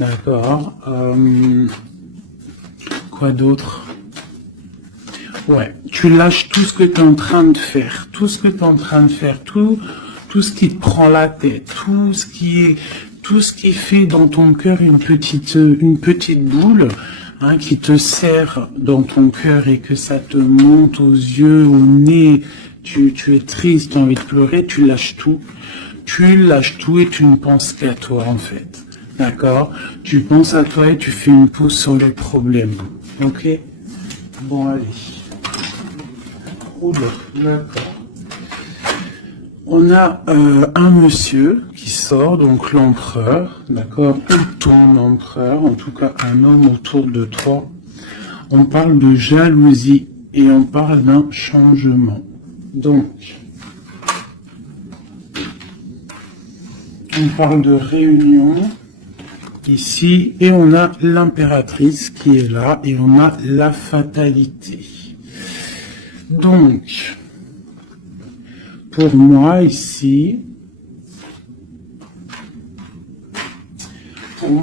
D'accord. Quoi d'autre? Ouais, tu lâches tout ce que tu es en train de faire, tout ce ce qui te prend la tête, tout ce qui fait dans ton cœur une petite boule, hein, qui te serre dans ton cœur et que ça te monte aux yeux, au nez, tu es triste, tu as envie de pleurer, tu lâches tout et tu ne penses qu'à toi en fait. D'accord? Tu penses à toi et tu fais une pause sur les problèmes. Ok? Bon, allez. Oula, d'accord. On a un monsieur qui sort, donc l'empereur, d'accord, ou ton empereur, en tout cas un homme autour de toi. On parle de jalousie et on parle d'un changement. Donc, on parle de réunion ici et on a l'impératrice qui est là et on a la fatalité. Donc, pour moi ici, on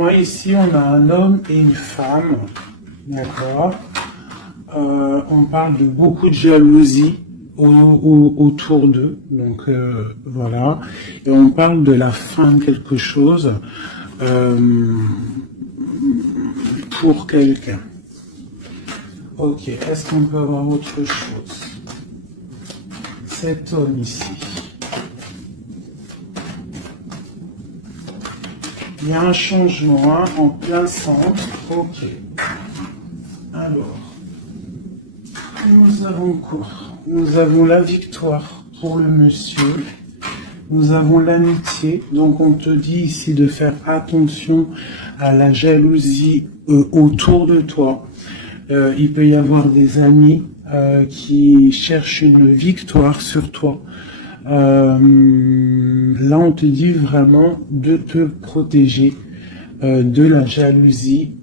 a un homme et une femme, d'accord. On parle de beaucoup de jalousie autour d'eux, donc voilà. Et on parle de la fin de quelque chose pour quelqu'un. Ok, est-ce qu'on peut avoir autre chose? Cet homme ici. Il y a un changement, hein, en plein centre. Ok. Alors, nous avons quoi? Nous avons la victoire pour le monsieur. Nous avons l'amitié. Donc on te dit ici de faire attention à la jalousie autour de toi. Il peut y avoir des amis qui cherchent une victoire sur toi. Là, on te dit vraiment de te protéger de la jalousie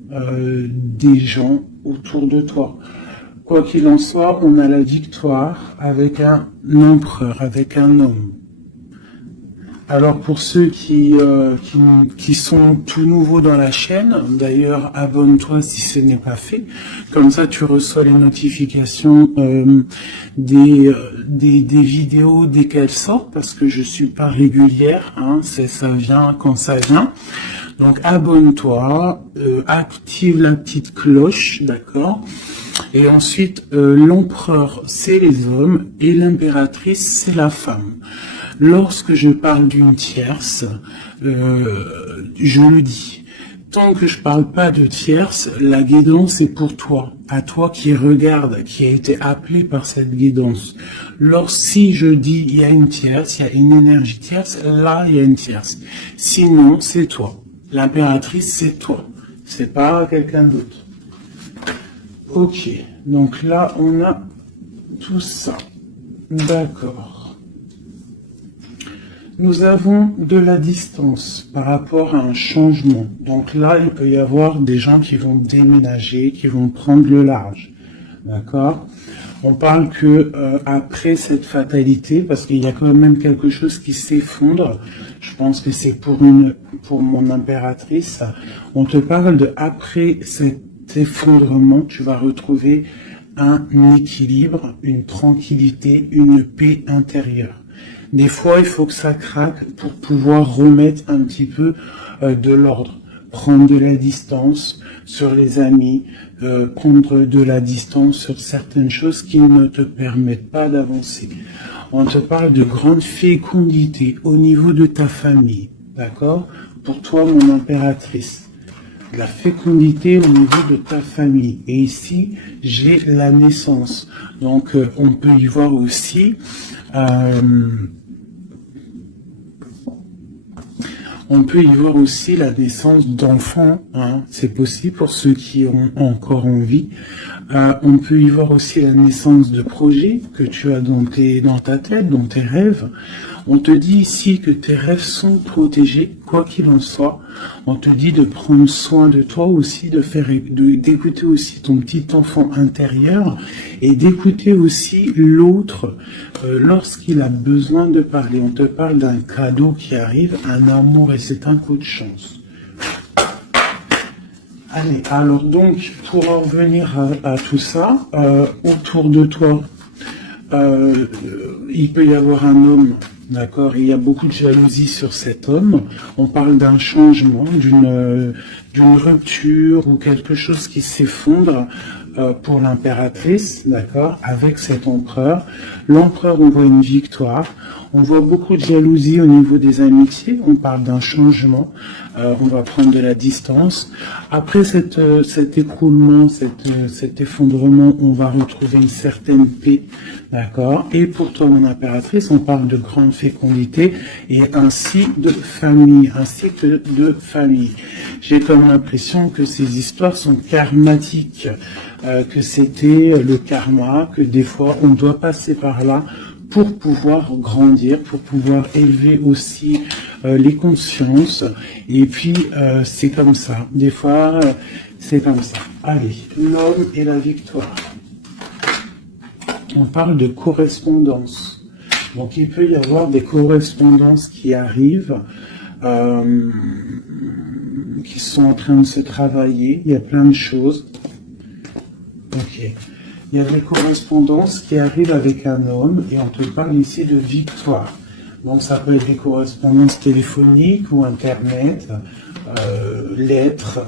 des gens autour de toi. Quoi qu'il en soit, on a la victoire avec un empereur, avec un homme. Alors pour ceux qui sont tout nouveaux dans la chaîne, d'ailleurs abonne-toi si ce n'est pas fait, comme ça tu reçois les notifications des vidéos dès qu'elles sortent, parce que je suis pas régulière, hein, ça vient quand ça vient. Donc abonne-toi, active la petite cloche, d'accord. Et ensuite l'empereur c'est les hommes et l'impératrice c'est la femme. Lorsque je parle d'une tierce, je le dis, tant que je parle pas de tierce, la guidance est pour toi, à toi qui regarde, qui a été appelé par cette guidance. Si je dis il y a une tierce, il y a une énergie tierce, là il y a une tierce. Sinon, c'est toi. L'impératrice, c'est toi. C'est pas quelqu'un d'autre. Ok, donc là on a tout ça. D'accord. Nous avons de la distance par rapport à un changement. Donc là, il peut y avoir des gens qui vont déménager, qui vont prendre le large. D'accord? On parle que après cette fatalité, parce qu'il y a quand même quelque chose qui s'effondre, je pense que c'est pour mon impératrice, on te parle de après cet effondrement, tu vas retrouver un équilibre, une tranquillité, une paix intérieure. Des fois, il faut que ça craque pour pouvoir remettre un petit peu de l'ordre. Prendre de la distance sur les amis, prendre de la distance sur certaines choses qui ne te permettent pas d'avancer. On te parle de grande fécondité au niveau de ta famille, d'accord? Pour toi, mon impératrice. La fécondité au niveau de ta famille. Et ici, j'ai la naissance. Donc, on peut y voir aussi... on peut y voir aussi la naissance d'enfants, hein. C'est possible pour ceux qui ont encore envie. On peut y voir aussi la naissance de projets que tu as dans ta tête, dans tes rêves. On te dit ici que tes rêves sont protégés, quoi qu'il en soit. On te dit de prendre soin de toi aussi, d'écouter aussi ton petit enfant intérieur et d'écouter aussi l'autre lorsqu'il a besoin de parler. On te parle d'un cadeau qui arrive, un amour et c'est un coup de chance. Allez, alors donc, pour en revenir à tout ça, autour de toi, il peut y avoir un homme, d'accord, il y a beaucoup de jalousie sur cet homme. On parle d'un changement, d'une rupture ou quelque chose qui s'effondre pour l'impératrice, d'accord, avec cet empereur. L'empereur, on voit une victoire. On voit beaucoup de jalousie au niveau des amitiés. On parle d'un changement. On va prendre de la distance. Après cet écroulement, cet effondrement, on va retrouver une certaine paix, d'accord. Et pour toi, mon impératrice, on parle de grande fécondité et ainsi de famille, ainsi que de famille. J'ai comme l'impression que ces histoires sont karmatiques, que c'était le karma, que des fois on doit passer par là pour pouvoir grandir, pour pouvoir élever aussi les consciences. Et puis, c'est comme ça. Des fois, c'est comme ça. Allez, l'homme et la victoire. On parle de correspondance. Donc, il peut y avoir des correspondances qui arrivent, qui sont en train de se travailler. Il y a plein de choses. Ok. Il y a des correspondances qui arrivent avec un homme et on te parle ici de victoire. Donc ça peut être des correspondances téléphoniques ou internet, lettres,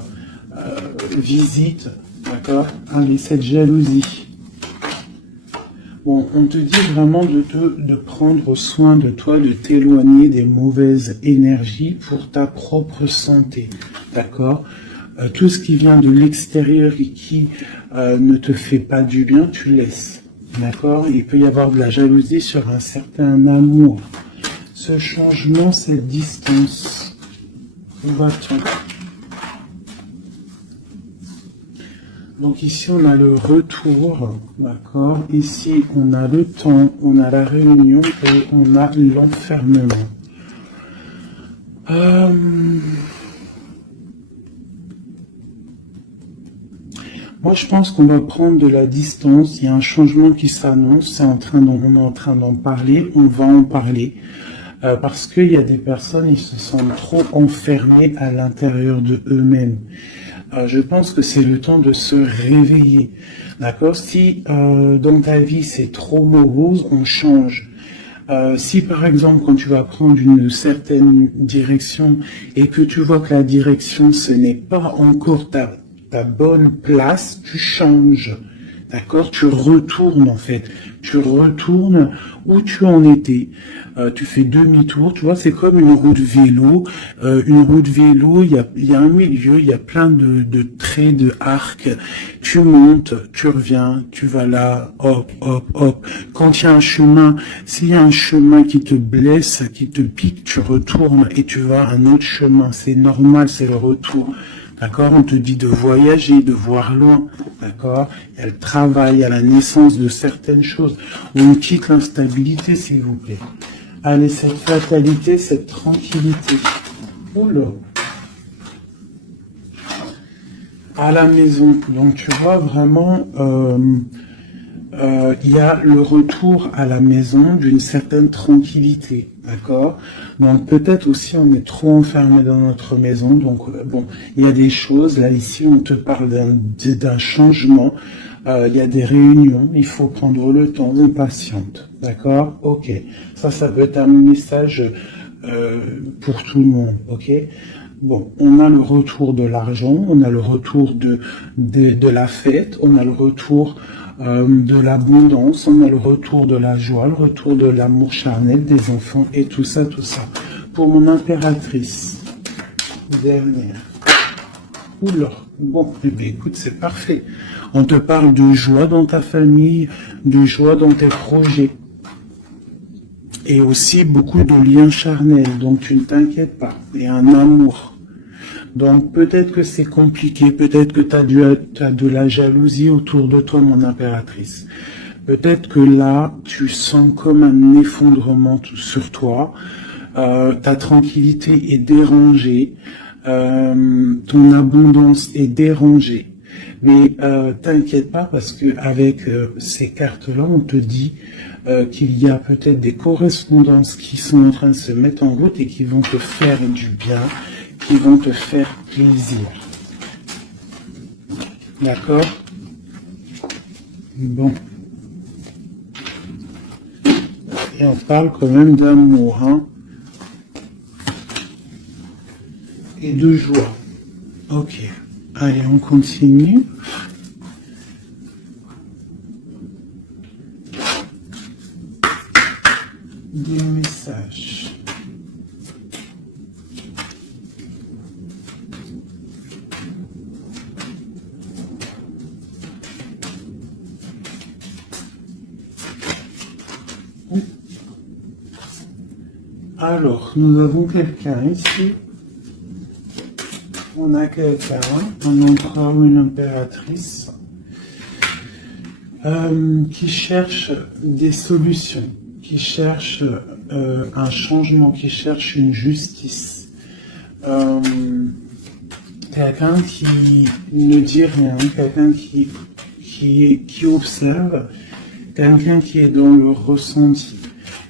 visites, d'accord? Allez, cette jalousie. Bon, on te dit vraiment de prendre soin de toi, de t'éloigner des mauvaises énergies pour ta propre santé, d'accord? Tout ce qui vient de l'extérieur et qui ne te fait pas du bien, tu laisses. D'accord? Il peut y avoir de la jalousie sur un certain amour. Ce changement, cette distance. Où va-t-on? Donc ici, on a le retour. D'accord? Ici, on a le temps, on a la réunion et on a l'enfermement. Moi, je pense qu'on va prendre de la distance. Il y a un changement qui s'annonce. On est en train d'en parler. On va en parler. Parce qu'il y a des personnes, ils se sentent trop enfermés à l'intérieur de eux-mêmes. Je pense que c'est le temps de se réveiller. D'accord? Si dans ta vie, c'est trop morose, on change. Si par exemple, quand tu vas prendre une certaine direction et que tu vois que la direction, ce n'est pas encore ta bonne place, tu changes, d'accord? Tu retournes en fait, tu retournes où tu en étais, tu fais demi-tour, tu vois, c'est comme une route vélo, il y a un milieu, il y a plein de traits, de arcs, tu montes, tu reviens, tu vas là, hop, hop, hop. Quand il y a un chemin, s'il y a un chemin qui te blesse, qui te pique, tu retournes et tu vas à un autre chemin, c'est normal, c'est le retour. D'accord? On te dit de voyager, de voir loin. D'accord? Il y a le travail, il y a la naissance de certaines choses. On quitte l'instabilité, s'il vous plaît. Allez, cette fatalité, cette tranquillité. Oula. À la maison. Donc, tu vois vraiment, il y a le retour à la maison d'une certaine tranquillité. D'accord? Donc peut-être aussi on est trop enfermé dans notre maison. Donc bon, il y a des choses. Là ici on te parle d'un changement. Il y a des réunions. Il faut prendre le temps. On patiente. D'accord? Ok. Ça peut être un message pour tout le monde. Ok? Bon, on a le retour de l'argent. On a le retour de la fête. On a le retour de l'abondance, on a le retour de la joie, le retour de l'amour charnel des enfants et tout ça. Pour mon impératrice, dernière. Oula, bon, écoute, c'est parfait. On te parle de joie dans ta famille, de joie dans tes projets. Et aussi beaucoup de liens charnels, donc tu ne t'inquiètes pas. Et un amour. Donc peut-être que c'est compliqué, peut-être que tu as de la jalousie autour de toi, mon impératrice. Peut-être que là, tu sens comme un effondrement sur toi, ta tranquillité est dérangée, ton abondance est dérangée. Mais t'inquiète pas parce que avec ces cartes-là, on te dit qu'il y a peut-être des correspondances qui sont en train de se mettre en route et qui vont te faire du bien, qui vont te faire plaisir. D'accord? Bon. Et on parle quand même d'amour, hein? Et de joie. Ok. Allez, on continue. Des messages. Alors, nous avons quelqu'un ici. On a quelqu'un, un empereur ou une impératrice, qui cherche des solutions, qui cherche un changement, qui cherche une justice. Quelqu'un qui ne dit rien, quelqu'un qui observe, quelqu'un qui est dans le ressenti,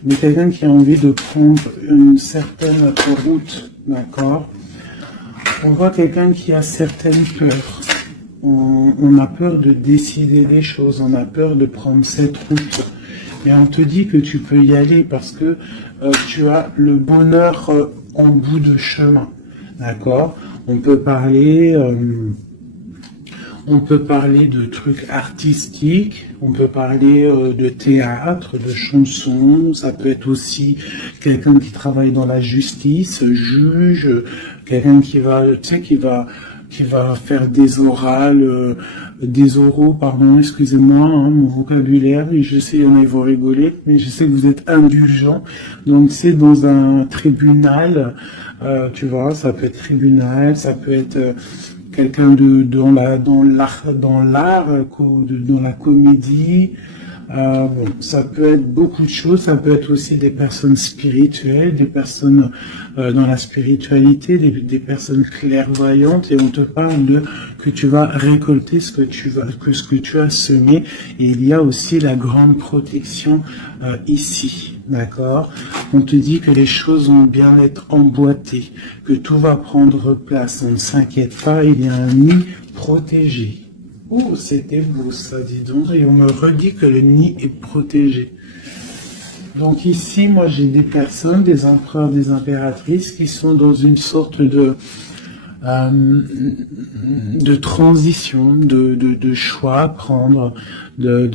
mais quelqu'un qui a envie de prendre une certaine route, d'accord? On voit quelqu'un qui a certaines peurs. On a peur de décider des choses, on a peur de prendre cette route. Et on te dit que tu peux y aller parce que tu as le bonheur en bout de chemin. D'accord? On peut parler de trucs artistiques, on peut parler de théâtre, de chansons, ça peut être aussi quelqu'un qui travaille dans la justice, juge, quelqu'un qui va, tu sais, qui va faire des oraux, pardon, excusez-moi, hein, mon vocabulaire, et je sais, il y en a, ils vont rigoler, mais je sais que vous êtes indulgents, donc c'est dans un tribunal, tu vois, ça peut être tribunal, ça peut être quelqu'un dans la comédie. Bon, ça peut être beaucoup de choses, ça peut être aussi des personnes spirituelles, des personnes dans la spiritualité, des personnes clairvoyantes, et on te parle de que tu vas récolter ce que tu as semé, et il y a aussi la grande protection ici, d'accord? On te dit que les choses vont bien être emboîtées, que tout va prendre place, on ne s'inquiète pas, il y a un nid protégé. Oh, c'était beau ça, dis donc. Et on me redit que le nid est protégé. Donc ici, moi j'ai des personnes, des empereurs, des impératrices qui sont dans une sorte de transition, de choix à prendre, un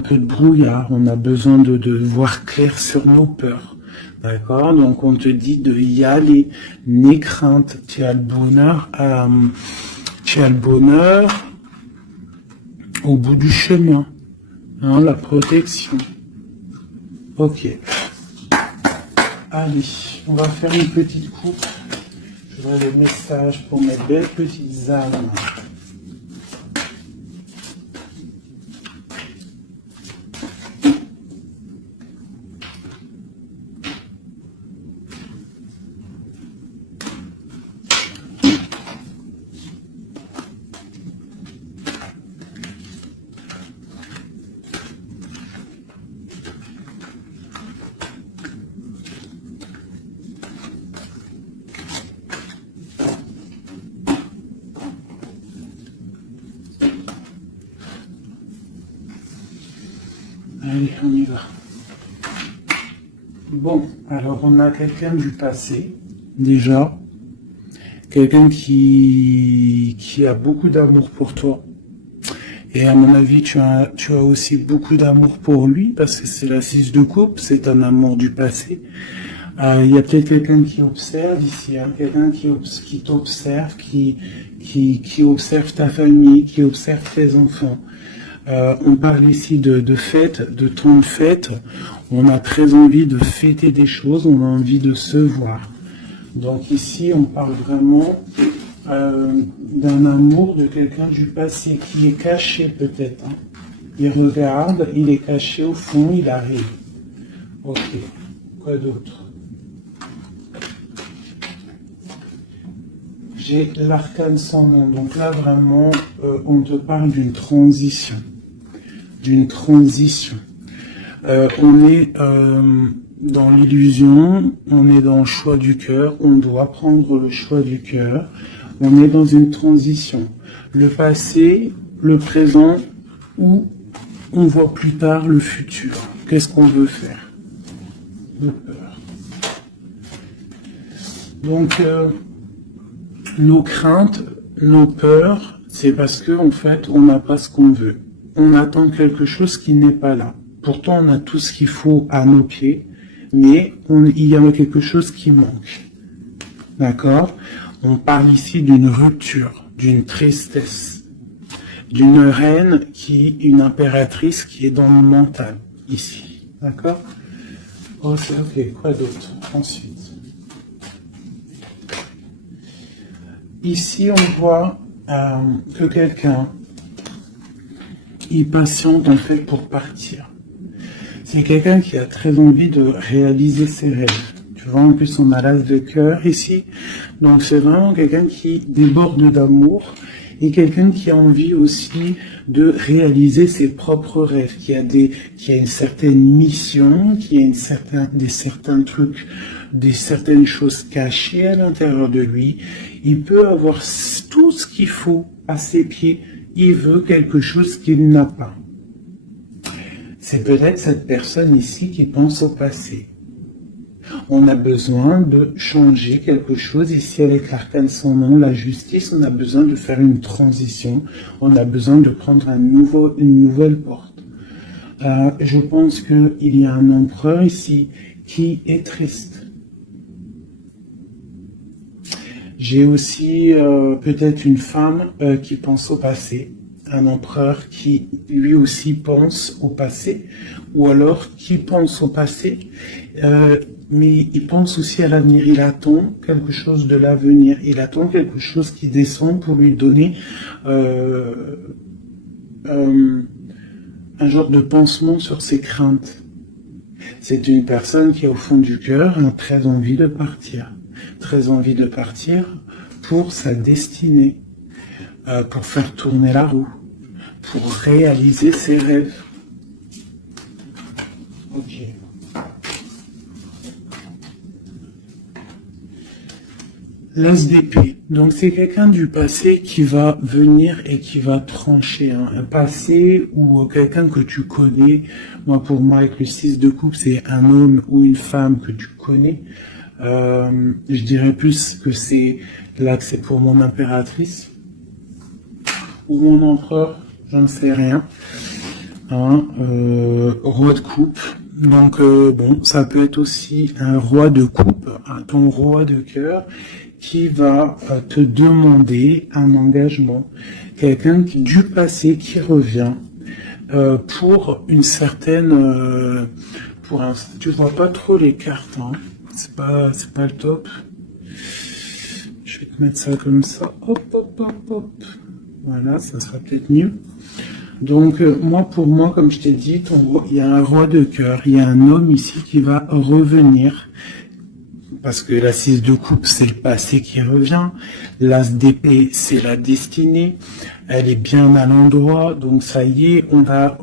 peu de brouillard. On a besoin de voir clair sur nos peurs. D'accord? Donc on te dit de y aller, n'aie crainte, tu as le bonheur au bout du chemin, hein, la protection. Ok. Allez, on va faire une petite coupe. Je vois le message pour mes belles petites âmes. Allez, on y va. Bon, alors on a quelqu'un du passé, déjà. Quelqu'un qui a beaucoup d'amour pour toi. Et à mon avis, tu as aussi beaucoup d'amour pour lui, parce que c'est la 6 de coupe, c'est un amour du passé. Il y a peut-être quelqu'un qui observe ici, hein, quelqu'un qui t'observe, qui observe ta famille, qui observe tes enfants. On parle ici de fête, de temps de fête. On a très envie de fêter des choses, on a envie de se voir. Donc ici, on parle vraiment d'un amour de quelqu'un du passé qui est caché peut-être. Hein. Il regarde, il est caché au fond, il arrive. Ok, quoi d'autre? J'ai l'arcane sans nom. Donc là, vraiment, on te parle d'une transition. D'une transition. On est dans l'illusion, on est dans le choix du cœur, on doit prendre le choix du cœur. On est dans une transition. Le passé, le présent, ou on voit plus tard le futur. Qu'est-ce qu'on veut faire? De peur. Donc, nos craintes, nos peurs, c'est parce que en fait, on n'a pas ce qu'on veut. On attend quelque chose qui n'est pas là. Pourtant, on a tout ce qu'il faut à nos pieds, mais il y a quelque chose qui manque. D'accord? On parle ici d'une rupture, d'une tristesse, d'une reine une impératrice qui est dans le mental, ici. D'accord? Ok, quoi d'autre? Ensuite. Ici, on voit que quelqu'un il patiente en fait pour partir. C'est quelqu'un qui a très envie de réaliser ses rêves. Tu vois, en plus on a l'as de cœur ici. Donc c'est vraiment quelqu'un qui déborde d'amour et quelqu'un qui a envie aussi de réaliser ses propres rêves, qui a une certaine mission, qui a certains trucs, des certaines choses cachées à l'intérieur de lui. Il peut avoir tout ce qu'il faut à ses pieds. Il veut quelque chose qu'il n'a pas. C'est peut-être cette personne ici qui pense au passé. On a besoin de changer quelque chose. Ici, avec l'arcane sans nom, la justice, on a besoin de faire une transition. On a besoin de prendre une nouvelle porte. Je pense qu'il y a un empereur ici qui est triste. J'ai aussi peut-être une femme qui pense au passé, un empereur qui lui aussi pense au passé, ou alors qui pense au passé, mais il pense aussi à l'avenir, il attend quelque chose de l'avenir, il attend quelque chose qui descend pour lui donner un genre de pansement sur ses craintes. C'est une personne qui, au fond du cœur, a très envie de partir. Très envie de partir pour sa destinée, pour faire tourner la roue, pour réaliser ses rêves. Ok. L'as d'épée. Donc c'est quelqu'un du passé qui va venir et qui va trancher. Un passé ou quelqu'un que tu connais. Pour moi, avec le 6 de coupe, c'est un homme ou une femme que tu connais. Je dirais plus que c'est pour mon impératrice ou mon empereur, je ne sais rien. Roi de coupe. Donc ça peut être aussi un roi de coupe, ton roi de cœur, qui va te demander un engagement. Quelqu'un du passé qui revient pour une certaine... tu vois pas trop les cartes, hein. C'est pas le top. Je vais te mettre ça comme ça. Hop, hop, hop, hop. Voilà, ça sera peut-être mieux. Donc, pour moi, comme je t'ai dit, il y a un roi de cœur, il y a un homme ici qui va revenir. Parce que la 6 de coupe, c'est le passé qui revient. L'as d'épée, c'est la destinée. Elle est bien à l'endroit. Donc, ça y est, on a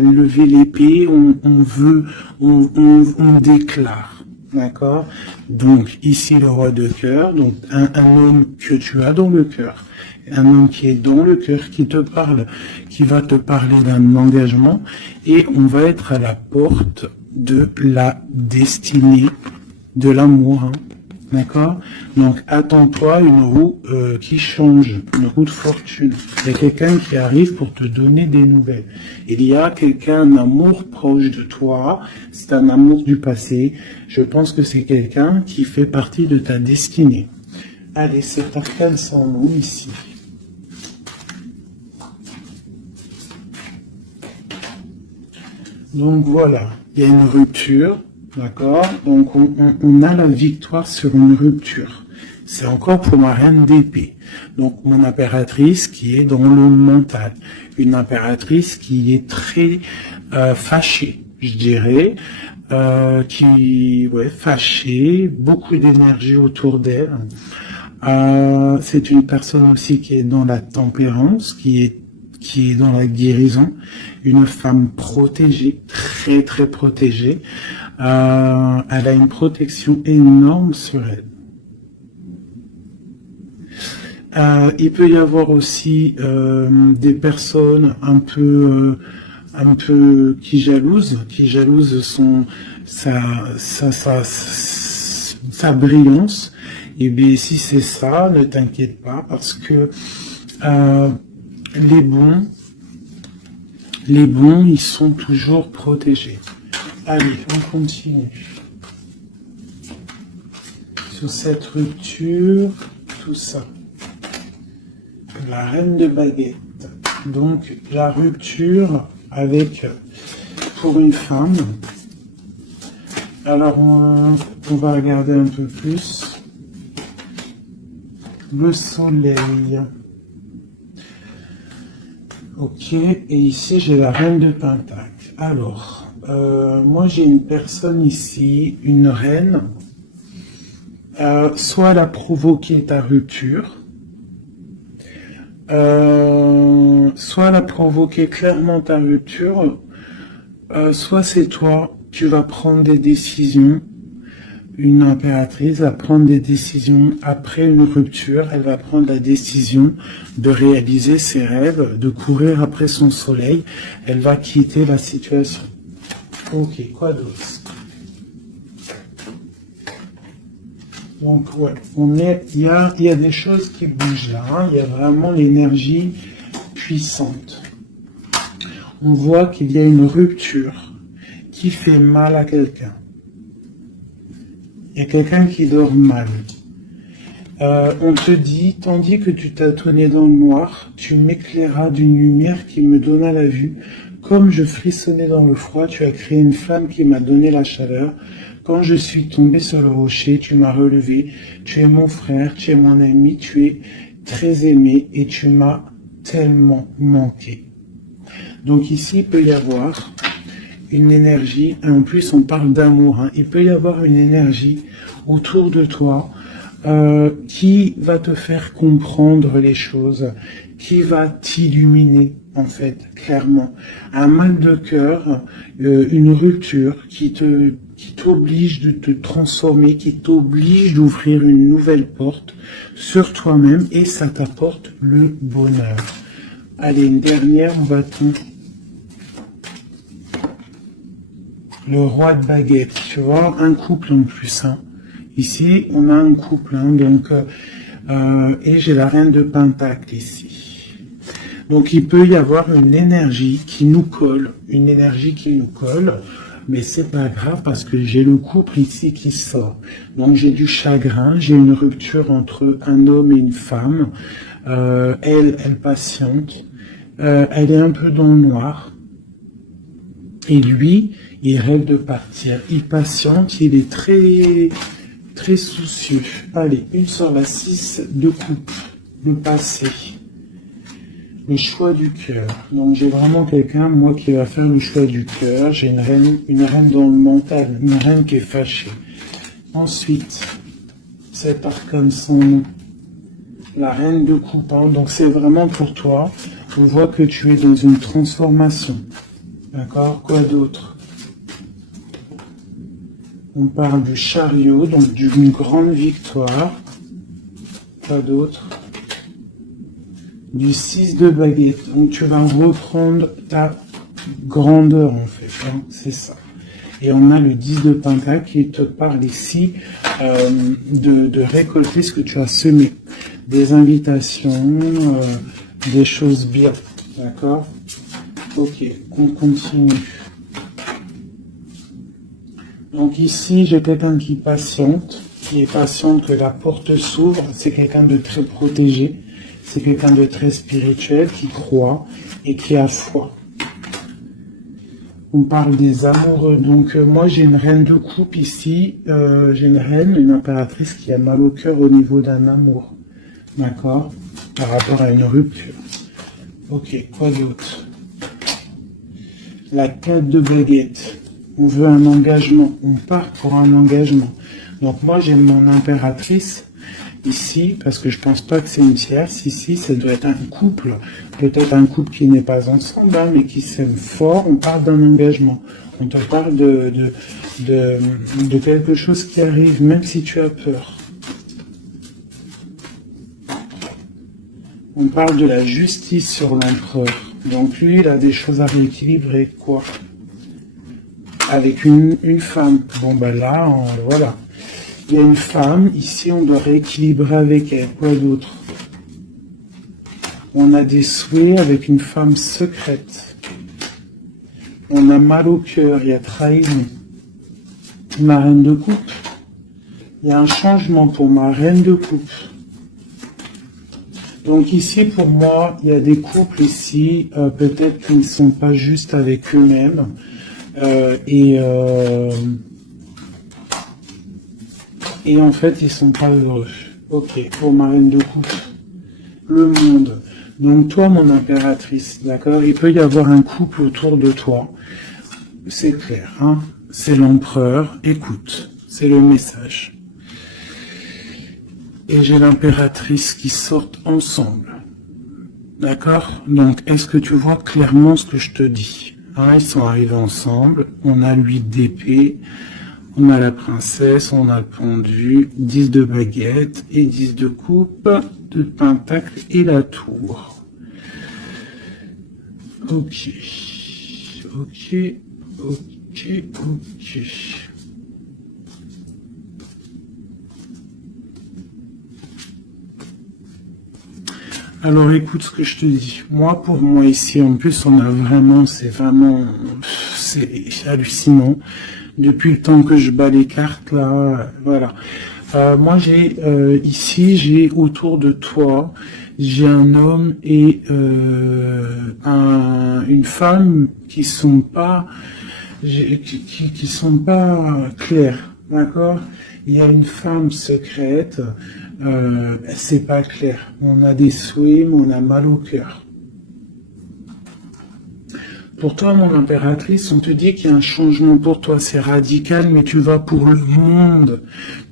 levé l'épée, on déclare. D'accord? Donc, ici, le roi de cœur, donc un homme que tu as dans le cœur, un homme qui est dans le cœur, qui va te parler d'un engagement, et on va être à la porte de la destinée, de l'amour, hein. D'accord? Donc, attends-toi une roue qui change, une roue de fortune. Il y a quelqu'un qui arrive pour te donner des nouvelles. Il y a un amour proche de toi, c'est un amour du passé. Je pense que c'est quelqu'un qui fait partie de ta destinée. Allez, cet arcane sans nom ici. Donc voilà, il y a une rupture. D'accord? Donc, on a la victoire sur une rupture. C'est encore pour ma reine d'épée. Donc, mon impératrice qui est dans le mental. Une impératrice qui est très fâchée, je dirais. Fâchée, beaucoup d'énergie autour d'elle. C'est une personne aussi qui est dans la tempérance, qui est dans la guérison. Une femme protégée, très très protégée. Elle a une protection énorme sur elle. Il peut y avoir aussi des personnes un peu qui jalousent sa brillance. Et bien si c'est ça, ne t'inquiète pas parce que les bons, ils sont toujours protégés. Allez, on continue. Sur cette rupture, tout ça. La reine de baguette. Donc, la rupture pour une femme. Alors, on va regarder un peu plus. Le soleil. Ok, et ici, j'ai la reine de pentacle. Alors, moi, j'ai une personne ici, une reine. Soit elle a provoqué ta rupture, soit elle a provoqué clairement ta rupture, soit c'est toi, tu vas prendre des décisions. Une impératrice va prendre des décisions après une rupture, elle va prendre la décision de réaliser ses rêves, de courir après son soleil, elle va quitter la situation. Ok, quoi d'autre? Donc ouais, il y a des choses qui bougent là, hein. Il y a vraiment l'énergie puissante. On voit qu'il y a une rupture qui fait mal à quelqu'un. Il y a quelqu'un qui dort mal. On te dit, tandis que tu tâtonnais dans le noir, tu m'éclairas d'une lumière qui me donna la vue. Comme je frissonnais dans le froid, tu as créé une flamme qui m'a donné la chaleur. Quand je suis tombé sur le rocher, tu m'as relevé. Tu es mon frère, tu es mon ami, tu es très aimé et tu m'as tellement manqué. Donc ici, il peut y avoir une énergie, et en plus on parle d'amour, hein. Il peut y avoir une énergie autour de toi qui va te faire comprendre les choses, qui va t'illuminer en fait, clairement. Un mal de cœur, une rupture qui t'oblige de te transformer, qui t'oblige d'ouvrir une nouvelle porte sur toi-même et ça t'apporte le bonheur. Allez, une dernière, on va le roi de baguette, tu vois, un couple en plus. Hein. Ici, on a un couple, hein, donc, et j'ai la reine de pentacle ici. Donc, il peut y avoir une énergie qui nous colle, mais c'est pas grave parce que j'ai le couple ici qui sort. Donc, j'ai du chagrin, j'ai une rupture entre un homme et une femme. Elle patiente, elle est un peu dans le noir. Et lui, il rêve de partir. Il patiente, il est très, très soucieux. Allez, une sur la 6 de coupe. Le passé. Le choix du cœur. Donc j'ai vraiment quelqu'un, moi, qui va faire le choix du cœur. J'ai une reine dans le mental, une reine qui est fâchée. Ensuite, cet arcane son nom. La reine de coupe. Hein. Donc c'est vraiment pour toi. On voit que tu es dans une transformation. D'accord? Quoi d'autre? On parle du chariot, donc d'une grande victoire. Quoi d'autre? Du 6 de baguette. Donc tu vas reprendre ta grandeur en fait. Hein, c'est ça. Et on a le 10 de pentacle qui te parle ici de récolter ce que tu as semé. Des invitations, des choses bien. D'accord? Ok, on continue. Donc ici, j'ai quelqu'un qui est patiente que la porte s'ouvre. C'est quelqu'un de très protégé. C'est quelqu'un de très spirituel qui croit et qui a foi. On parle des amoureux. Donc moi, j'ai une reine de coupe ici. J'ai une impératrice qui a mal au cœur au niveau d'un amour. D'accord? Par rapport à une rupture. Ok, quoi d'autre? La 4 de baguette. On veut un engagement. On part pour un engagement. Donc moi, j'ai mon impératrice ici, parce que je pense pas que c'est une tierce. Ici, ça doit être un couple. Peut-être un couple qui n'est pas ensemble, hein, mais qui s'aime fort. On parle d'un engagement. On te parle de quelque chose qui arrive, même si tu as peur. On parle de la justice sur l'empereur. Donc lui, il a des choses à rééquilibrer, quoi. Avec une femme. Bon, ben là, voilà. Il y a une femme, ici, on doit rééquilibrer avec elle. Quoi d'autre? On a des souhaits avec une femme secrète. On a mal au cœur, il y a trahison. Ma reine de coupe. Il y a un changement pour ma reine de coupe. Donc ici, pour moi, il y a des couples ici, peut-être qu'ils ne sont pas juste avec eux-mêmes. Et en fait, ils sont pas heureux. Ok, pour ma reine de coupe. Le monde. Donc toi, mon impératrice, d'accord? Il peut y avoir un couple autour de toi. C'est clair, hein? C'est l'empereur. Écoute, c'est le message. Et j'ai l'impératrice qui sortent ensemble. D'accord? Donc, est-ce que tu vois clairement ce que je te dis? Hein, ils sont arrivés ensemble. On a l'huile d'épée. On a la princesse. On a le pendu. 10 de baguette. Et 10 de coupe. De pentacle et la tour. Ok. Ok. Ok. Ok. Alors écoute ce que je te dis. Moi, pour moi ici, en plus, on a vraiment, c'est hallucinant. Depuis le temps que je bats les cartes là, voilà. Moi j'ai autour de toi, j'ai un homme et une femme qui sont pas clairs, d'accord? Il y a une femme secrète, c'est pas clair. On a des souhaits, mais on a mal au cœur. Pour toi, mon impératrice, on te dit qu'il y a un changement pour toi, c'est radical, mais tu vas pour le monde.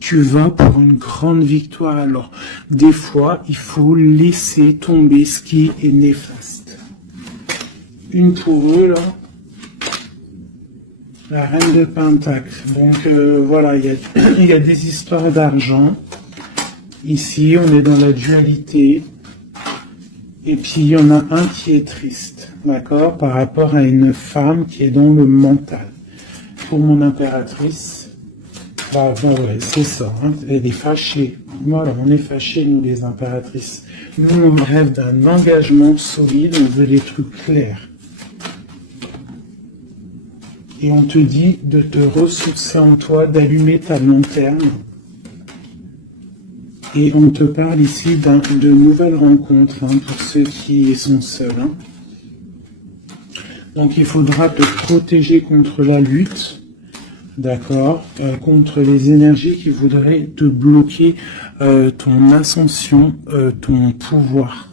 Tu vas pour une grande victoire. Alors, des fois, il faut laisser tomber ce qui est néfaste. Une pour eux, là. La reine de Pentacle. Donc, voilà, il y a des histoires d'argent. Ici, on est dans la dualité. Et puis, il y en a un qui est triste, d'accord, par rapport à une femme qui est dans le mental. Pour mon impératrice, ouais, c'est ça, hein, elle est fâchée. Voilà, on est fâchés, nous, les impératrices. Nous, on rêve d'un engagement solide, on veut des trucs clairs. Et on te dit de te ressourcer en toi, d'allumer ta lanterne. Et on te parle ici de nouvelles rencontres, hein, pour ceux qui sont seuls. Hein. Donc il faudra te protéger contre la lutte, d'accord, contre les énergies qui voudraient te bloquer ton ascension, ton pouvoir.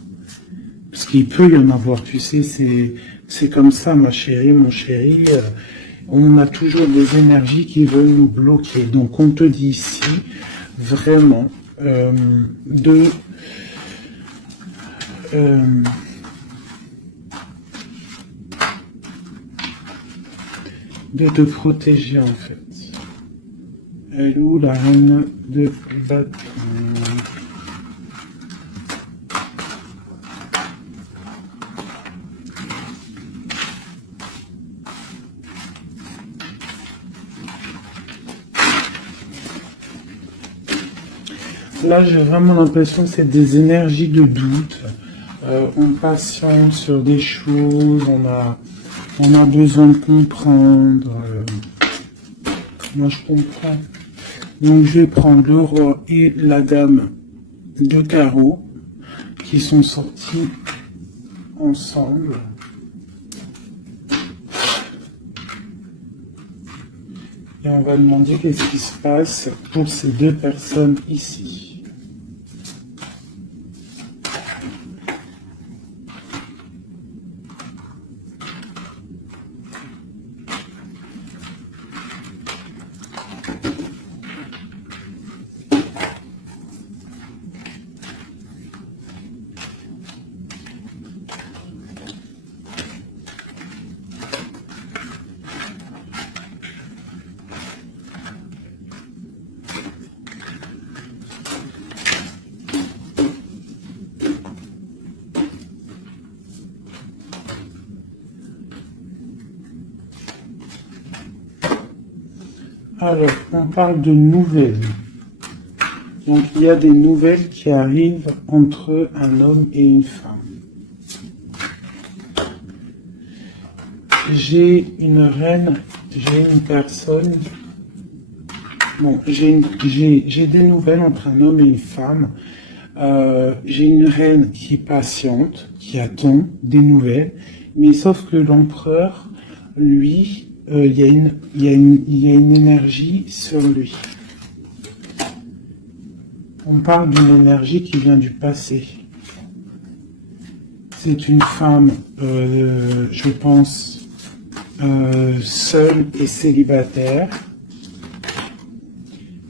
Parce qu'il peut y en avoir, tu sais, c'est comme ça, ma chérie, mon chéri. On a toujours des énergies qui veulent nous bloquer. Donc on te dit ici, vraiment, de te protéger en fait. Elle est où la reine de bâton? Là, j'ai vraiment l'impression que c'est des énergies de doute. On patiente sur des choses, on a besoin de comprendre. Moi, je comprends. Donc, je vais prendre le roi et la dame de carreau qui sont sortis ensemble. Et on va demander qu'est-ce qui se passe pour ces deux personnes ici. Alors, on parle de nouvelles. Donc, il y a des nouvelles qui arrivent entre un homme et une femme. J'ai une reine, j'ai une personne. Bon, j'ai des nouvelles entre un homme et une femme. J'ai une reine qui patiente, qui attend des nouvelles. Mais sauf que l'empereur, lui, il y a une énergie sur lui. On parle d'une énergie qui vient du passé. C'est une femme, je pense, seule et célibataire,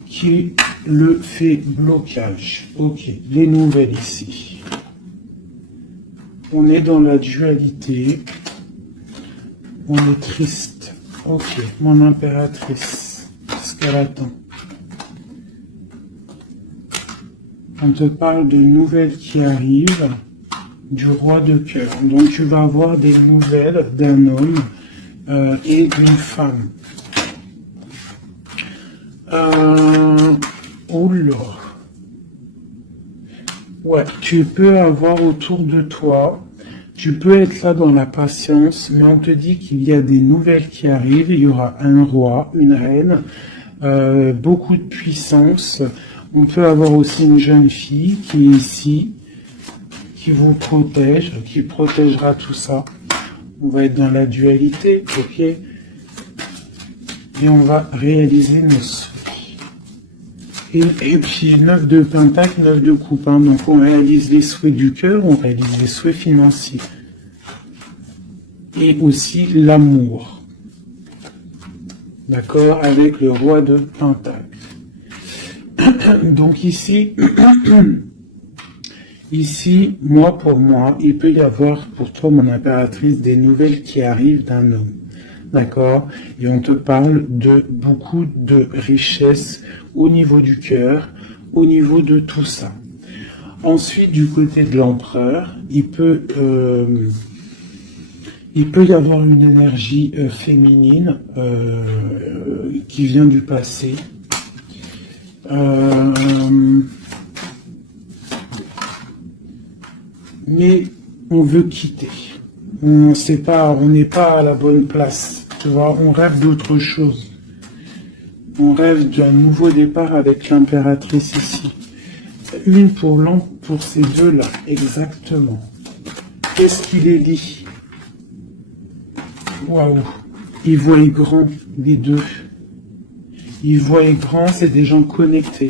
qui le fait blocage. Ok, les nouvelles ici. On est dans la dualité. On est triste. Ok, mon impératrice, ce qu'elle attend. On te parle de nouvelles qui arrivent du roi de cœur. Donc tu vas avoir des nouvelles d'un homme et d'une femme. Oula. Ouais, tu peux avoir autour de toi, tu peux être là dans la patience, mais on te dit qu'il y a des nouvelles qui arrivent. Il y aura un roi, une reine, beaucoup de puissance. On peut avoir aussi une jeune fille qui est ici, qui vous protège, qui protégera tout ça. On va être dans la dualité, ok? Et on va réaliser nos souhaits. Et puis 9 de pentacle, 9 de coupe. Hein. Donc on réalise les souhaits du cœur, on réalise les souhaits financiers. Et aussi l'amour. D'accord? Avec le roi de pentacle. Donc ici, moi pour moi, il peut y avoir pour toi, mon impératrice, des nouvelles qui arrivent d'un homme. D'accord? Et on te parle de beaucoup de richesses au niveau du cœur, au niveau de tout ça. Ensuite, du côté de l'empereur, il peut y avoir une énergie féminine qui vient du passé. Mais on veut quitter. On n'est pas à la bonne place. Tu vois, on rêve d'autre chose. On rêve d'un nouveau départ avec l'impératrice ici. Une pour ces deux-là, exactement. Qu'est-ce qui les lie? Waouh! Ils voient grand, les deux. Ils voient grand, c'est des gens connectés.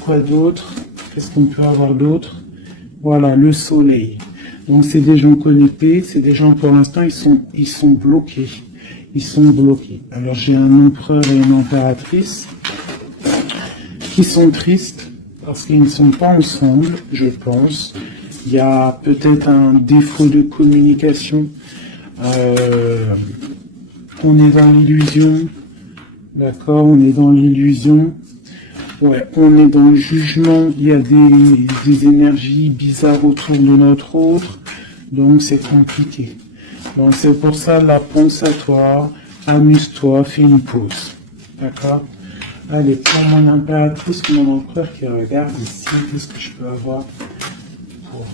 Quoi d'autre? Qu'est-ce qu'on peut avoir d'autre? Voilà, le soleil. Donc c'est des gens connectés, c'est des gens pour l'instant ils sont bloqués. Ils sont bloqués. Alors j'ai un empereur et une impératrice qui sont tristes parce qu'ils ne sont pas ensemble, je pense. Il y a peut-être un défaut de communication. On est dans l'illusion. D'accord, on est dans l'illusion. Ouais, on est dans le jugement. Il y a des énergies bizarres autour de notre autre. Donc c'est compliqué. Donc c'est pour ça, là, pense à toi, amuse-toi, fais une pause. D'accord? Allez, pour mon impératrice, mon empereur qui regarde ici, qu'est-ce que je peux avoir pour...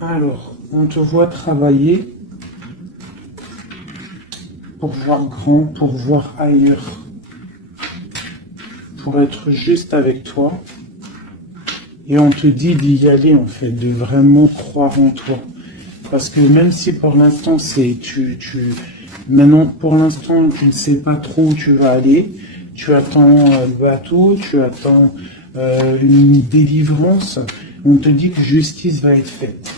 Alors, on te voit travailler pour voir grand, pour voir ailleurs, pour être juste avec toi. Et on te dit d'y aller, en fait, de vraiment croire en toi. Parce que même si pour l'instant, maintenant, pour l'instant, tu ne sais pas trop où tu vas aller, tu attends le bateau, tu attends une délivrance, on te dit que justice va être faite.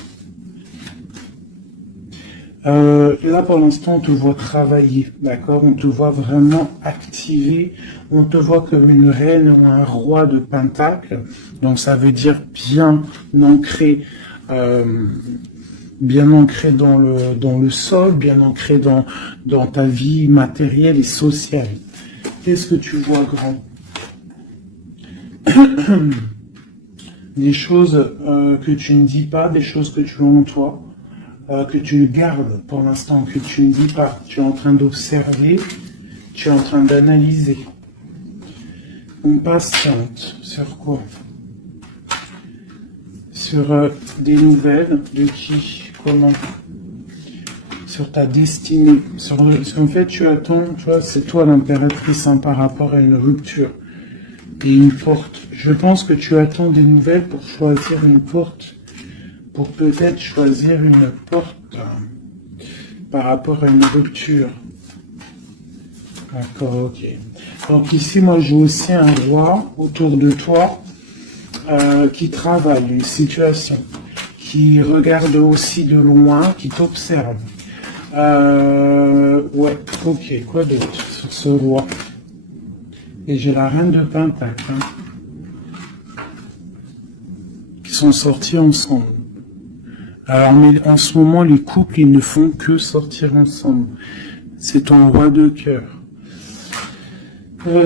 Là, pour l'instant, on te voit travailler, d'accord? On te voit vraiment activer. On te voit comme une reine ou un roi de pentacle. Donc, ça veut dire bien ancré bien ancré dans le sol, bien ancré dans ta vie matérielle et sociale. Qu'est-ce que tu vois grand? Des choses que tu ne dis pas, des choses que tu as en toi, que tu gardes pour l'instant, que tu ne dis pas. Tu es en train d'observer, tu es en train d'analyser. On patiente sur quoi? Sur des nouvelles de qui, comment, sur ta destinée, en fait tu attends, tu vois, c'est toi l'impératrice hein, par rapport à une rupture et une porte. Je pense que tu attends des nouvelles pour choisir une porte, pour peut-être choisir une porte par rapport à une rupture. D'accord, ok. Donc ici, moi, j'ai aussi un roi autour de toi qui travaille une situation, qui regarde aussi de loin, qui t'observe. Ouais, ok, quoi d'autre sur ce roi? Et j'ai la reine de Pentacle, hein, qui sont sortis ensemble. Alors, mais en ce moment, les couples, ils ne font que sortir ensemble. C'est ton roi de cœur.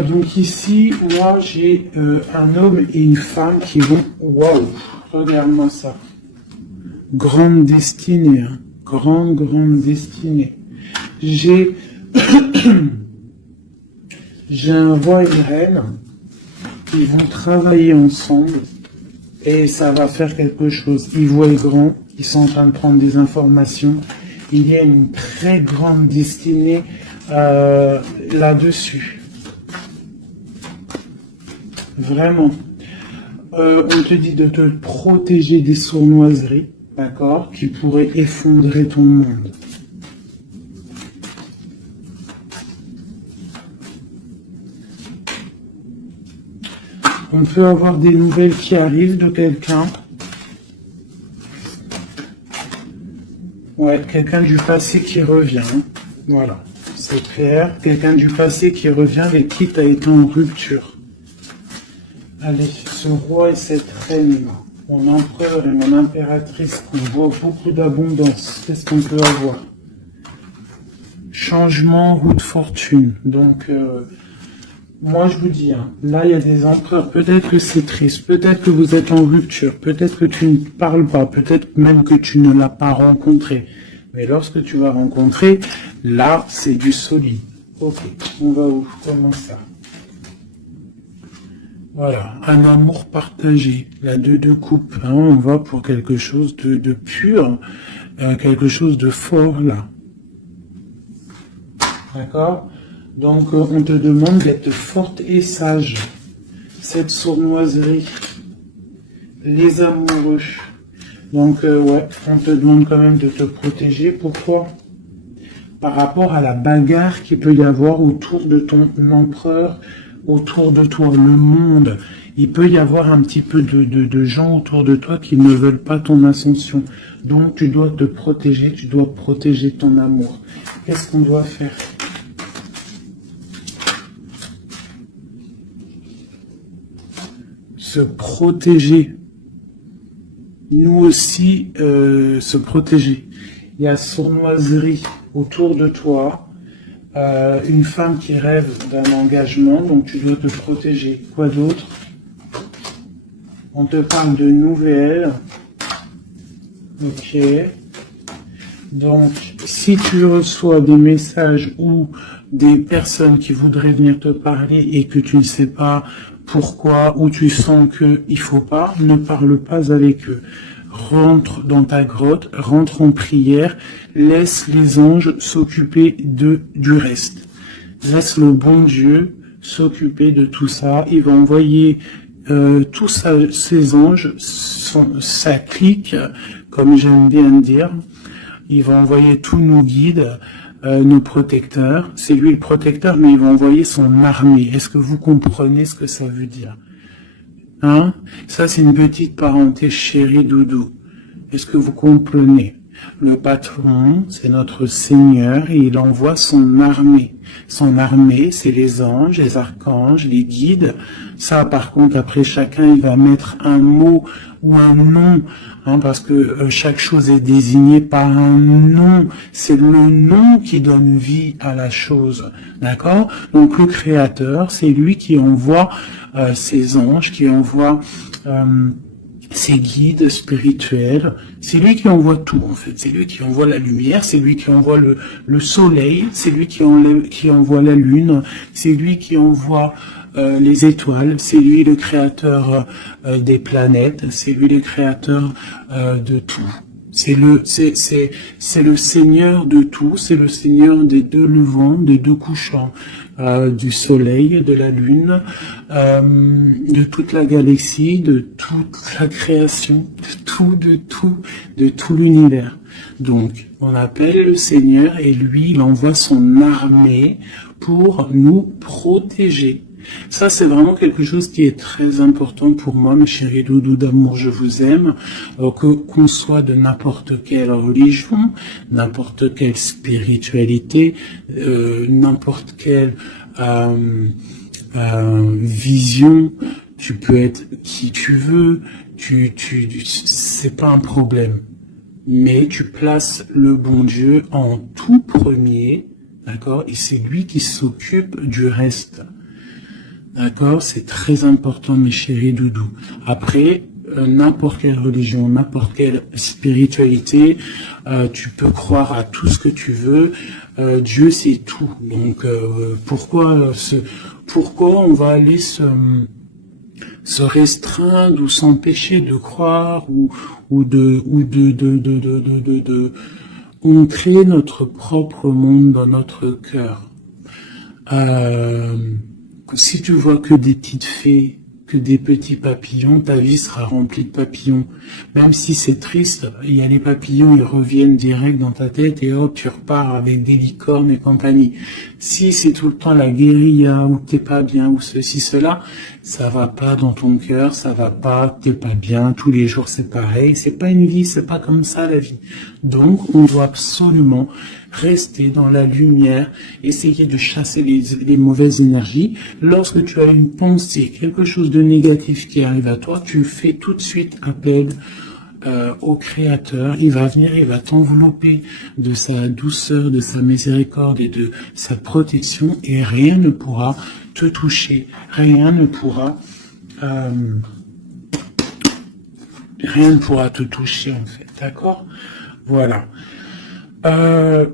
Donc ici, moi, j'ai un homme et une femme qui vont... Waouh, regarde-moi ça. Grande destinée, hein. Grande destinée. J'ai... j'ai un roi et une reine. Ils vont travailler ensemble. Et ça va faire quelque chose. Ils voient grand. Ils sont en train de prendre des informations. Il y a une très grande destinée là-dessus. Vraiment. On te dit de te protéger des sournoiseries, d'accord, qui pourraient effondrer ton monde. On peut avoir des nouvelles qui arrivent de quelqu'un. Ouais, quelqu'un du passé qui revient. Voilà, c'est clair. Quelqu'un du passé qui revient avec qui tu as été en rupture. Allez, ce roi et cette reine, mon empereur et mon impératrice, on voit beaucoup d'abondance. Qu'est-ce qu'on peut avoir? Changement, roue de fortune. Donc, moi je vous dis, hein, là il y a des empereurs, peut-être que c'est triste, peut-être que vous êtes en rupture, peut-être que tu ne parles pas, peut-être même que tu ne l'as pas rencontré. Mais lorsque tu vas rencontrer, là c'est du solide. Ok, on va où? Comment ça? Voilà, un amour partagé, la deux coupes, hein, on va pour quelque chose de pur, quelque chose de fort là. D'accord? Donc on te demande d'être forte et sage. Cette sournoiserie, les amoureux. Donc ouais, on te demande quand même de te protéger. Pourquoi? Par rapport à la bagarre qu'il peut y avoir autour de ton empereur, autour de toi, le monde. Il peut y avoir un petit peu de gens autour de toi qui ne veulent pas ton ascension. Donc tu dois te protéger, tu dois protéger ton amour. Qu'est-ce qu'on doit faire? Se protéger. Nous aussi, se protéger. Il y a sournoiserie autour de toi. Une femme qui rêve d'un engagement, donc tu dois te protéger. Quoi d'autre? On te parle de nouvelles. Ok. Donc, si tu reçois des messages ou des personnes qui voudraient venir te parler et que tu ne sais pas pourquoi, ou tu sens qu'il faut pas, ne parle pas avec eux. Rentre dans ta grotte, rentre en prière, laisse les anges s'occuper du reste. Laisse le bon Dieu s'occuper de tout ça. Il va envoyer tous ces anges, sa clique, comme j'aime bien dire. Il va envoyer tous nos guides, nos protecteurs. C'est lui le protecteur, mais il va envoyer son armée. Est-ce que vous comprenez ce que ça veut dire? Hein? Ça, c'est une petite parenthèse, chérie doudou. Est-ce que vous comprenez? Le patron, c'est notre Seigneur et il envoie son armée. Son armée, c'est les anges, les archanges, les guides. Ça, par contre, après, chacun, il va mettre un mot ou un nom, hein, parce que chaque chose est désignée par un nom. C'est le nom qui donne vie à la chose. D'accord? Donc, le Créateur, c'est lui qui envoie ses anges, qui envoie ses guides spirituels, c'est lui qui envoie tout en fait, c'est lui qui envoie la lumière, c'est lui qui envoie le soleil, c'est lui qui envoie la lune, c'est lui qui envoie les étoiles, c'est lui le créateur des planètes, c'est lui le créateur de tout. C'est le Seigneur de tout, c'est le Seigneur des deux levants, des deux couchants, du soleil, de la lune, de toute la galaxie, de toute la création, de tout l'univers. Donc, on appelle le Seigneur et lui, il envoie son armée pour nous protéger. Ça, c'est vraiment quelque chose qui est très important pour moi, mes chéris doudous d'amour, je vous aime, qu'on soit de n'importe quelle religion, n'importe quelle spiritualité, n'importe quelle vision, tu peux être qui tu veux, c'est pas un problème. Mais tu places le bon Dieu en tout premier, d'accord, et c'est lui qui s'occupe du reste. D'accord, c'est très important, mes chéris doudous. Après, n'importe quelle religion, n'importe quelle spiritualité, tu peux croire à tout ce que tu veux. Dieu, c'est tout. Donc, pourquoi on va aller se restreindre ou s'empêcher de croire ou de on crée notre propre monde dans notre cœur. Si tu vois que des petites fées, que des petits papillons, ta vie sera remplie de papillons. Même si c'est triste, il y a les papillons, ils reviennent direct dans ta tête et hop, tu repars avec des licornes et compagnie. Si c'est tout le temps la guérilla, ou t'es pas bien, ou ceci, cela, ça va pas dans ton cœur, ça va pas, t'es pas bien, tous les jours c'est pareil, c'est pas une vie, c'est pas comme ça la vie. Donc, on doit absolument rester dans la lumière, essayer de chasser les mauvaises énergies. Lorsque tu as une pensée, quelque chose de négatif qui arrive à toi, tu fais tout de suite appel au Créateur. Il va venir, il va t'envelopper de sa douceur, de sa miséricorde et de sa protection, et rien ne pourra te toucher, rien ne pourra te toucher en fait, d'accord? Voilà.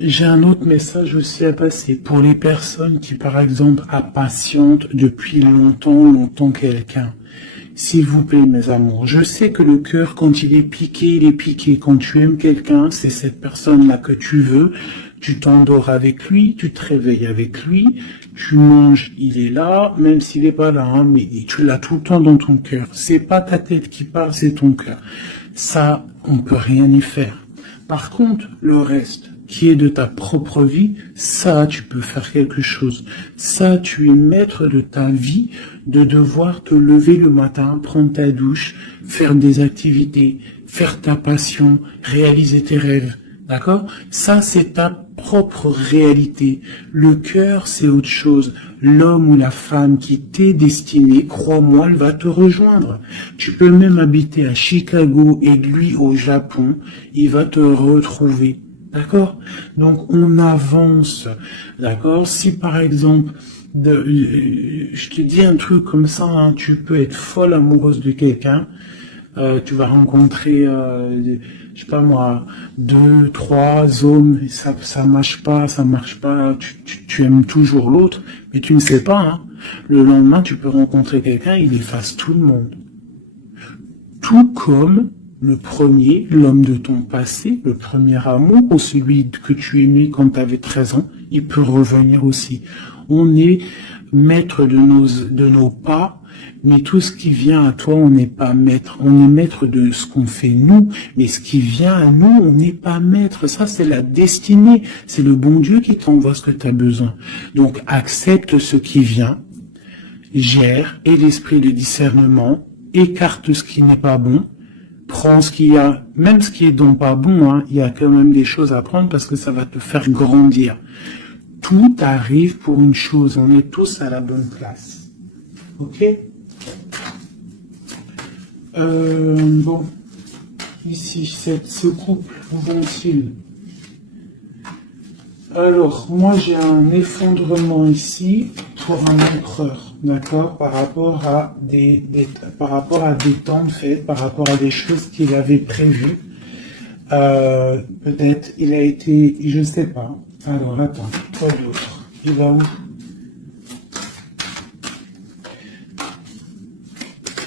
J'ai un autre message aussi à passer pour les personnes qui, par exemple, impatientent depuis longtemps quelqu'un. S'il vous plaît, mes amours, je sais que le cœur, quand il est piqué. Quand tu aimes quelqu'un, c'est cette personne-là que tu veux. Tu t'endors avec lui, tu te réveilles avec lui, tu manges, il est là, même s'il n'est pas là, hein, mais tu l'as tout le temps dans ton cœur. C'est pas ta tête qui parle, c'est ton cœur. Ça, on peut rien y faire. Par contre, le reste, qui est de ta propre vie, ça, tu peux faire quelque chose. Ça, tu es maître de ta vie, de devoir te lever le matin, prendre ta douche, faire des activités, faire ta passion, réaliser tes rêves. D'accord? Ça, c'est ta propre réalité. Le cœur, c'est autre chose. L'homme ou la femme qui t'est destiné, crois-moi, elle va te rejoindre. Tu peux même habiter à Chicago et lui au Japon, il va te retrouver. D'accord? Donc, on avance. D'accord? Si par exemple, je te dis un truc comme ça, hein, tu peux être folle amoureuse de quelqu'un, tu vas rencontrer, je sais pas moi, 2, 3 hommes, ça marche pas, tu aimes toujours l'autre, mais tu ne sais pas, hein. Le lendemain, tu peux rencontrer quelqu'un, il efface tout le monde. Tout comme le premier, l'homme de ton passé, le premier amour, ou celui que tu aimais quand tu avais 13 ans, il peut revenir aussi. On est maître de nos pas, mais tout ce qui vient à toi, on n'est pas maître. On est maître de ce qu'on fait nous, mais ce qui vient à nous, on n'est pas maître. Ça, c'est la destinée. C'est le bon Dieu qui t'envoie ce que tu as besoin. Donc, accepte ce qui vient, gère, et l'esprit de discernement, écarte ce qui n'est pas bon, prends ce qu'il y a, même ce qui est donc pas bon, hein, il y a quand même des choses à prendre parce que ça va te faire grandir. Tout arrive pour une chose, on est tous à la bonne place. Ok? Bon, ici, ce couple, où vont-ils? Alors, moi j'ai un effondrement ici pour un empereur, d'accord, par rapport à des temps de fête, par rapport à des choses qu'il avait prévues. Peut-être il a été, je sais pas. Alors attends, quoi d'autre? Il va où?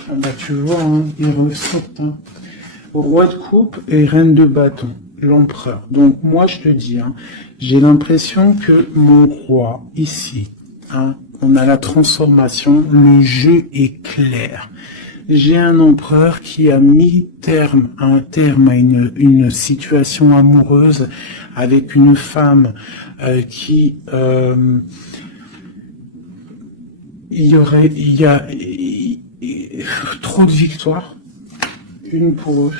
Ah bah tu vois, hein, il ressorte. Hein. Roi de coupe et reine de bâton, l'empereur. Donc moi je te dis, hein, j'ai l'impression que mon roi ici, hein, on a la transformation, le jeu est clair. J'ai un empereur qui a mis un terme à une situation amoureuse avec une femme il y a trop de victoires, une pour eux.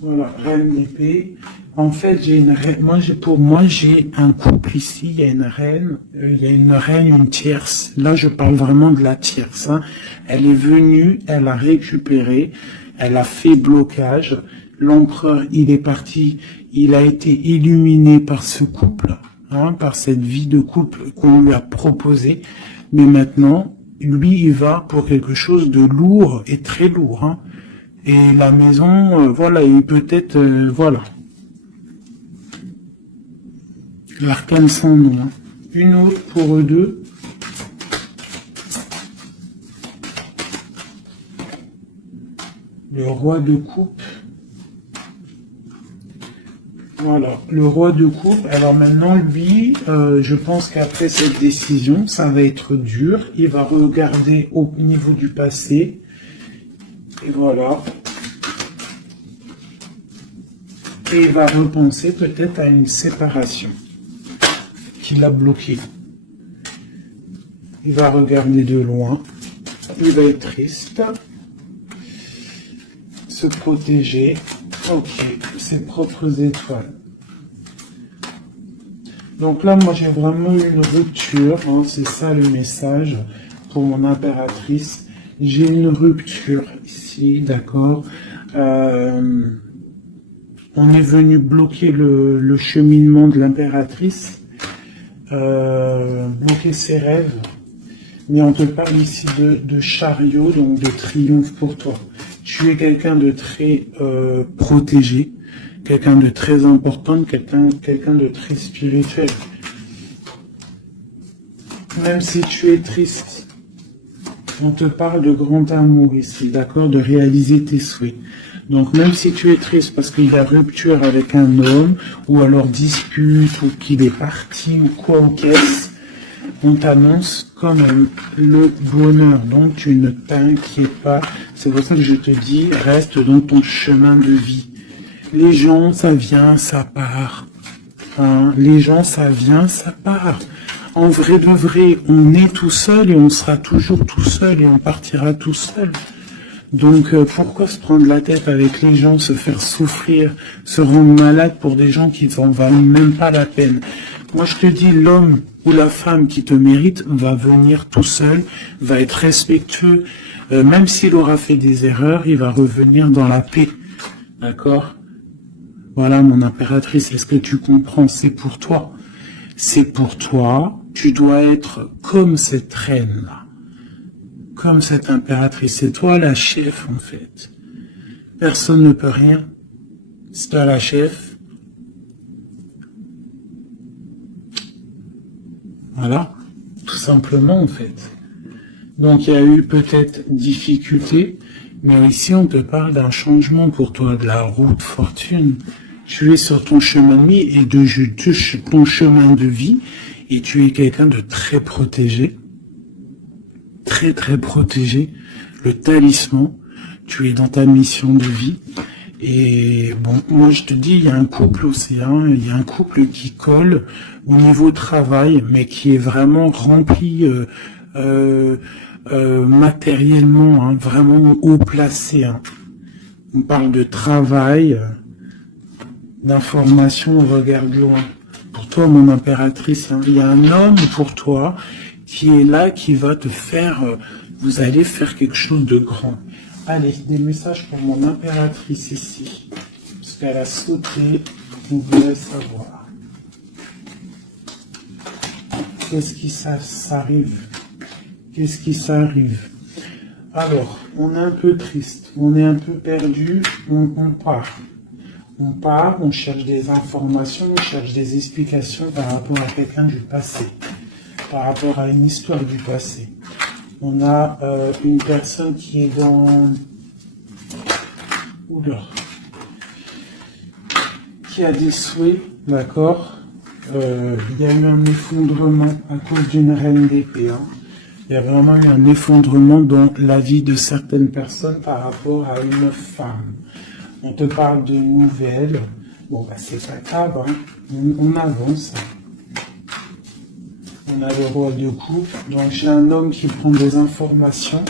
Voilà, reine d'épée. En fait, pour moi, j'ai un couple ici, il y a une reine, une tierce. Là, je parle vraiment de la tierce. Hein. Elle est venue, elle a récupéré, elle a fait blocage. L'empereur, il est parti, il a été illuminé par ce couple, hein, par cette vie de couple qu'on lui a proposée. Mais maintenant, lui, il va pour quelque chose de lourd et très lourd. Hein. Et la maison, voilà, et peut-être, voilà. L'arcane sans nom. Hein. Une autre pour eux deux. Le roi de coupe. Voilà, le roi de coupe. Alors maintenant, lui, je pense qu'après cette décision, ça va être dur. Il va regarder au niveau du passé. Et voilà. Et il va repenser peut-être à une séparation qui l'a bloqué. Il va regarder de loin. Il va être triste. Se protéger. Ok, ses propres étoiles. Donc là, moi, j'ai vraiment une rupture. Hein, c'est ça le message pour mon impératrice. J'ai une rupture ici, d'accord. On est venu bloquer le cheminement de l'impératrice, bloquer ses rêves. Mais on te parle ici de chariot, donc de triomphe pour toi. Tu es quelqu'un de très protégé, quelqu'un de très important, quelqu'un de très spirituel. Même si tu es triste, on te parle de grand amour ici, d'accord, de réaliser tes souhaits. Donc même si tu es triste parce qu'il y a rupture avec un homme, ou alors dispute, ou qu'il est parti, ou quoi ou qu'est-ce, on t'annonce quand même le bonheur. Donc tu ne t'inquiètes pas. C'est pour ça que je te dis, reste dans ton chemin de vie. Les gens, ça vient, ça part. Hein, les gens, ça vient, ça part. En vrai de vrai, on est tout seul et on sera toujours tout seul et on partira tout seul. Donc pourquoi se prendre la tête avec les gens, se faire souffrir, se rendre malade pour des gens qui n'en valent même pas la peine. Moi je te dis, l'homme ou la femme qui te mérite va venir tout seul, va être respectueux, même s'il aura fait des erreurs, il va revenir dans la paix. D'accord? Voilà mon impératrice, est-ce que tu comprends? C'est pour toi. C'est pour toi, tu dois être comme cette reine-là. Comme cette impératrice, c'est toi la chef en fait. Personne ne peut rien. C'est toi la chef. Voilà, tout simplement en fait. Donc il y a eu peut-être difficulté, mais ici on te parle d'un changement pour toi, de la route fortune. Tu es sur ton chemin de vie et de ton chemin de vie et tu es quelqu'un de très protégé. Très très protégé, le talisman, tu es dans ta mission de vie, et bon, moi je te dis, il y a un couple aussi, hein, il y a un couple qui colle au niveau travail, mais qui est vraiment rempli matériellement, hein, vraiment haut placé. Hein. On parle de travail, d'information, on regarde loin. Pour toi, mon impératrice, hein, il y a un homme pour toi qui est là, qui va te faire, vous allez faire quelque chose de grand. Allez, des messages pour mon impératrice ici, parce qu'elle a sauté, vous voulez savoir. Qu'est-ce qui s'arrive? Qu'est-ce qui s'arrive? Alors, on est un peu triste, on est un peu perdu, on part. On part, on cherche des informations, on cherche des explications par rapport à quelqu'un du passé, par rapport à une histoire du passé. On a une personne qui est dans... Oula. Qui a des souhaits, d'accord. Il y a eu un effondrement à cause d'une reine d'épée. Hein. Il y a vraiment eu un effondrement dans la vie de certaines personnes par rapport à une femme. On te parle de nouvelles. Bon, bah, c'est pas grave, hein. On avance. On a le roi de coupe. Donc, j'ai un homme qui prend des informations.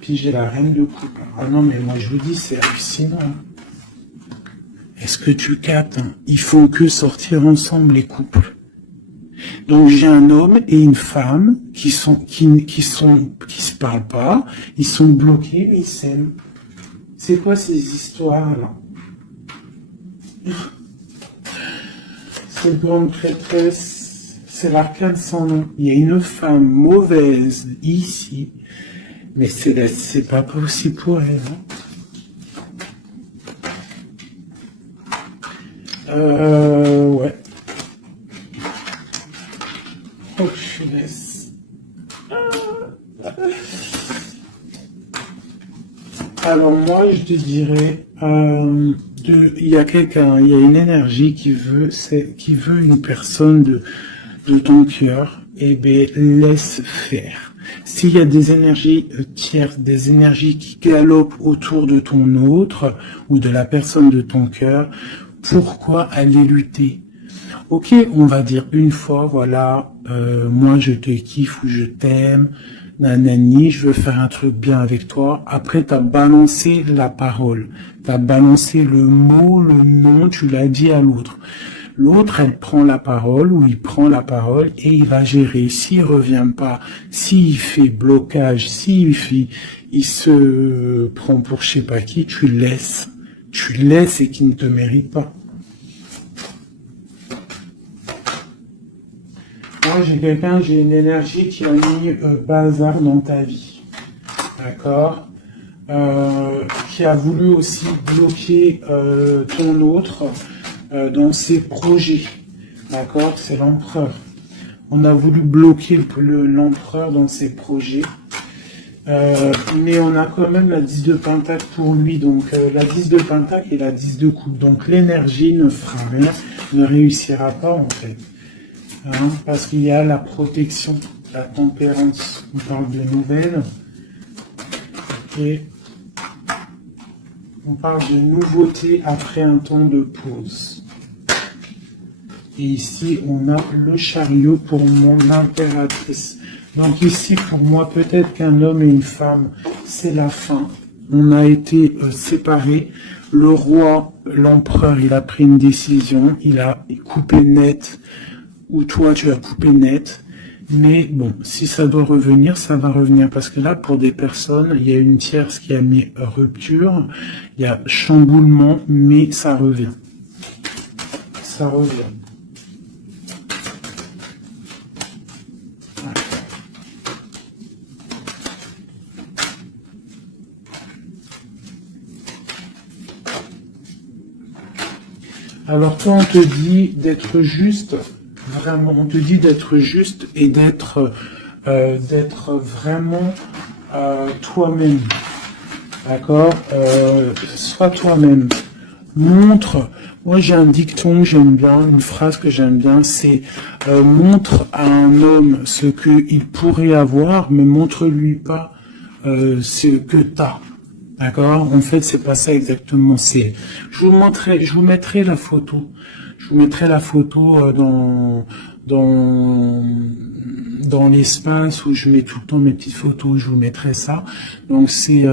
Puis, j'ai la reine de coupe. Ah non, mais moi, je vous dis, c'est hallucinant. Est-ce que tu captes, hein? Ils font que sortir ensemble, les couples. Donc j'ai un homme et une femme qui se parlent pas, ils sont bloqués mais ils s'aiment. C'est quoi ces histoires-là? Cette grande prêtresse, c'est l'arcane sans nom. Il y a une femme mauvaise ici, mais c'est pas possible pour elle. Hein. Ouais. Oh, punaise. Alors moi, je te dirais, il y a quelqu'un, il y a une énergie qui veut une personne de ton cœur. Eh bien, laisse faire. S'il y a des énergies tierces, des énergies qui galopent autour de ton autre ou de la personne de ton cœur, pourquoi aller lutter? Ok, on va dire une fois, voilà, moi je te kiffe ou je t'aime, nanani, je veux faire un truc bien avec toi. Après, t'as balancé la parole, t'as balancé le mot, le nom, tu l'as dit à l'autre. L'autre, elle prend la parole ou il prend la parole et il va gérer. S'il revient pas, s'il fait blocage, il se prend pour je sais pas qui, tu laisses et qu'il ne te mérite pas. Moi, j'ai une énergie qui a mis bazar dans ta vie, d'accord, qui a voulu aussi bloquer ton autre dans ses projets, d'accord, c'est l'empereur. On a voulu bloquer l'empereur dans ses projets, mais on a quand même la 10 de pentacle pour lui, donc la 10 de pentacle et la 10 de coupe, donc l'énergie ne fera rien, ne réussira pas en fait. Hein, parce qu'il y a la protection, la tempérance, on parle de nouvelles, et on parle de nouveauté après un temps de pause. Et ici, on a le chariot pour mon impératrice. Donc ici, pour moi, peut-être qu'un homme et une femme, c'est la fin. On a été séparés. Le roi, l'empereur, il a pris une décision, il a coupé net, ou toi tu as coupé net, mais bon, si ça doit revenir, ça va revenir, parce que là, pour des personnes, il y a une tierce qui a mis rupture, il y a chamboulement, mais ça revient. Ça revient. Alors toi, on te dit d'être juste. Vraiment, on te dit d'être juste et d'être vraiment toi-même. D'accord, sois toi-même. Montre. Moi, j'ai un dicton que j'aime bien, une phrase que j'aime bien, c'est montre à un homme ce qu'il pourrait avoir, mais montre-lui pas ce que t'as. D'accord. En fait, c'est pas ça exactement. Je vous mettrai la photo. Je vous mettrai la photo dans l'espace où je mets tout le temps mes petites photos, je vous mettrai ça. Donc c'est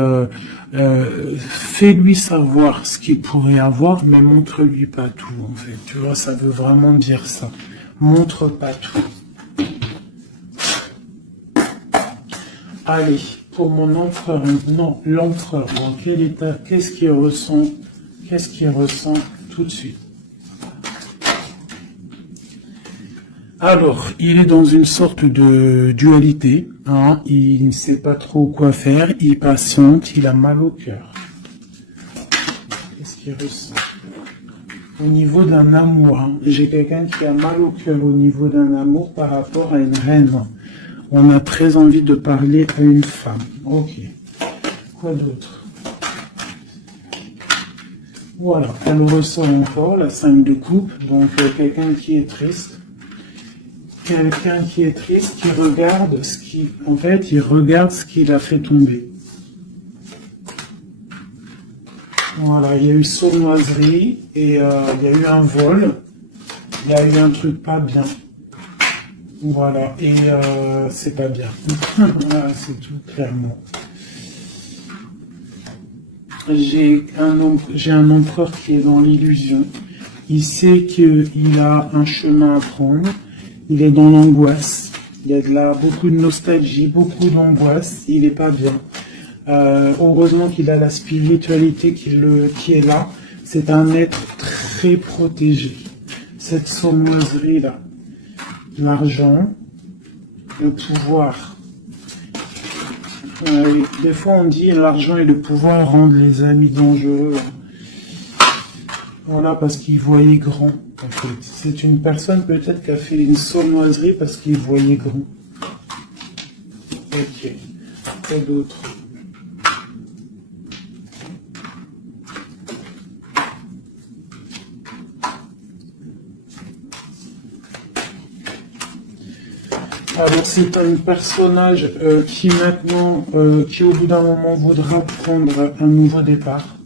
fais-lui savoir ce qu'il pourrait avoir, mais montre-lui pas tout en fait. Tu vois, ça veut vraiment dire ça. Montre pas tout. Allez, pour mon empereur, non, l'empereur, dans quel état, qu'est-ce qu'il ressent tout de suite? Alors, il est dans une sorte de dualité, hein, il ne sait pas trop quoi faire, il patiente, il a mal au cœur. Qu'est-ce qu'il ressent? Au niveau d'un amour, hein, j'ai quelqu'un qui a mal au cœur au niveau d'un amour par rapport à une reine. On a très envie de parler à une femme. Ok. Quoi d'autre? Voilà, elle ressort encore la 5 de coupe, donc quelqu'un qui est triste. Quelqu'un qui est triste, qui regarde ce qui... En fait, il regarde ce qu'il a fait tomber. Voilà, il y a eu sournoiserie, et il y a eu un vol, il y a eu un truc pas bien. Voilà, et c'est pas bien. Voilà, c'est tout, clairement. J'ai un empereur qui est dans l'illusion. Il sait qu'il a un chemin à prendre. Il est dans l'angoisse. Il y a beaucoup de nostalgie, beaucoup d'angoisse. Il est pas bien. Heureusement qu'il a la spiritualité qui est là. C'est un être très protégé. Cette sournoiserie-là. L'argent, le pouvoir. Des fois on dit l'argent et le pouvoir rendent les amis dangereux. Voilà, parce qu'il voyait grand. En fait. C'est une personne peut-être qui a fait une sournoiserie parce qu'il voyait grand. Ok. Quoi d'autre? Alors c'est un personnage qui maintenant, qui au bout d'un moment voudra prendre un nouveau départ,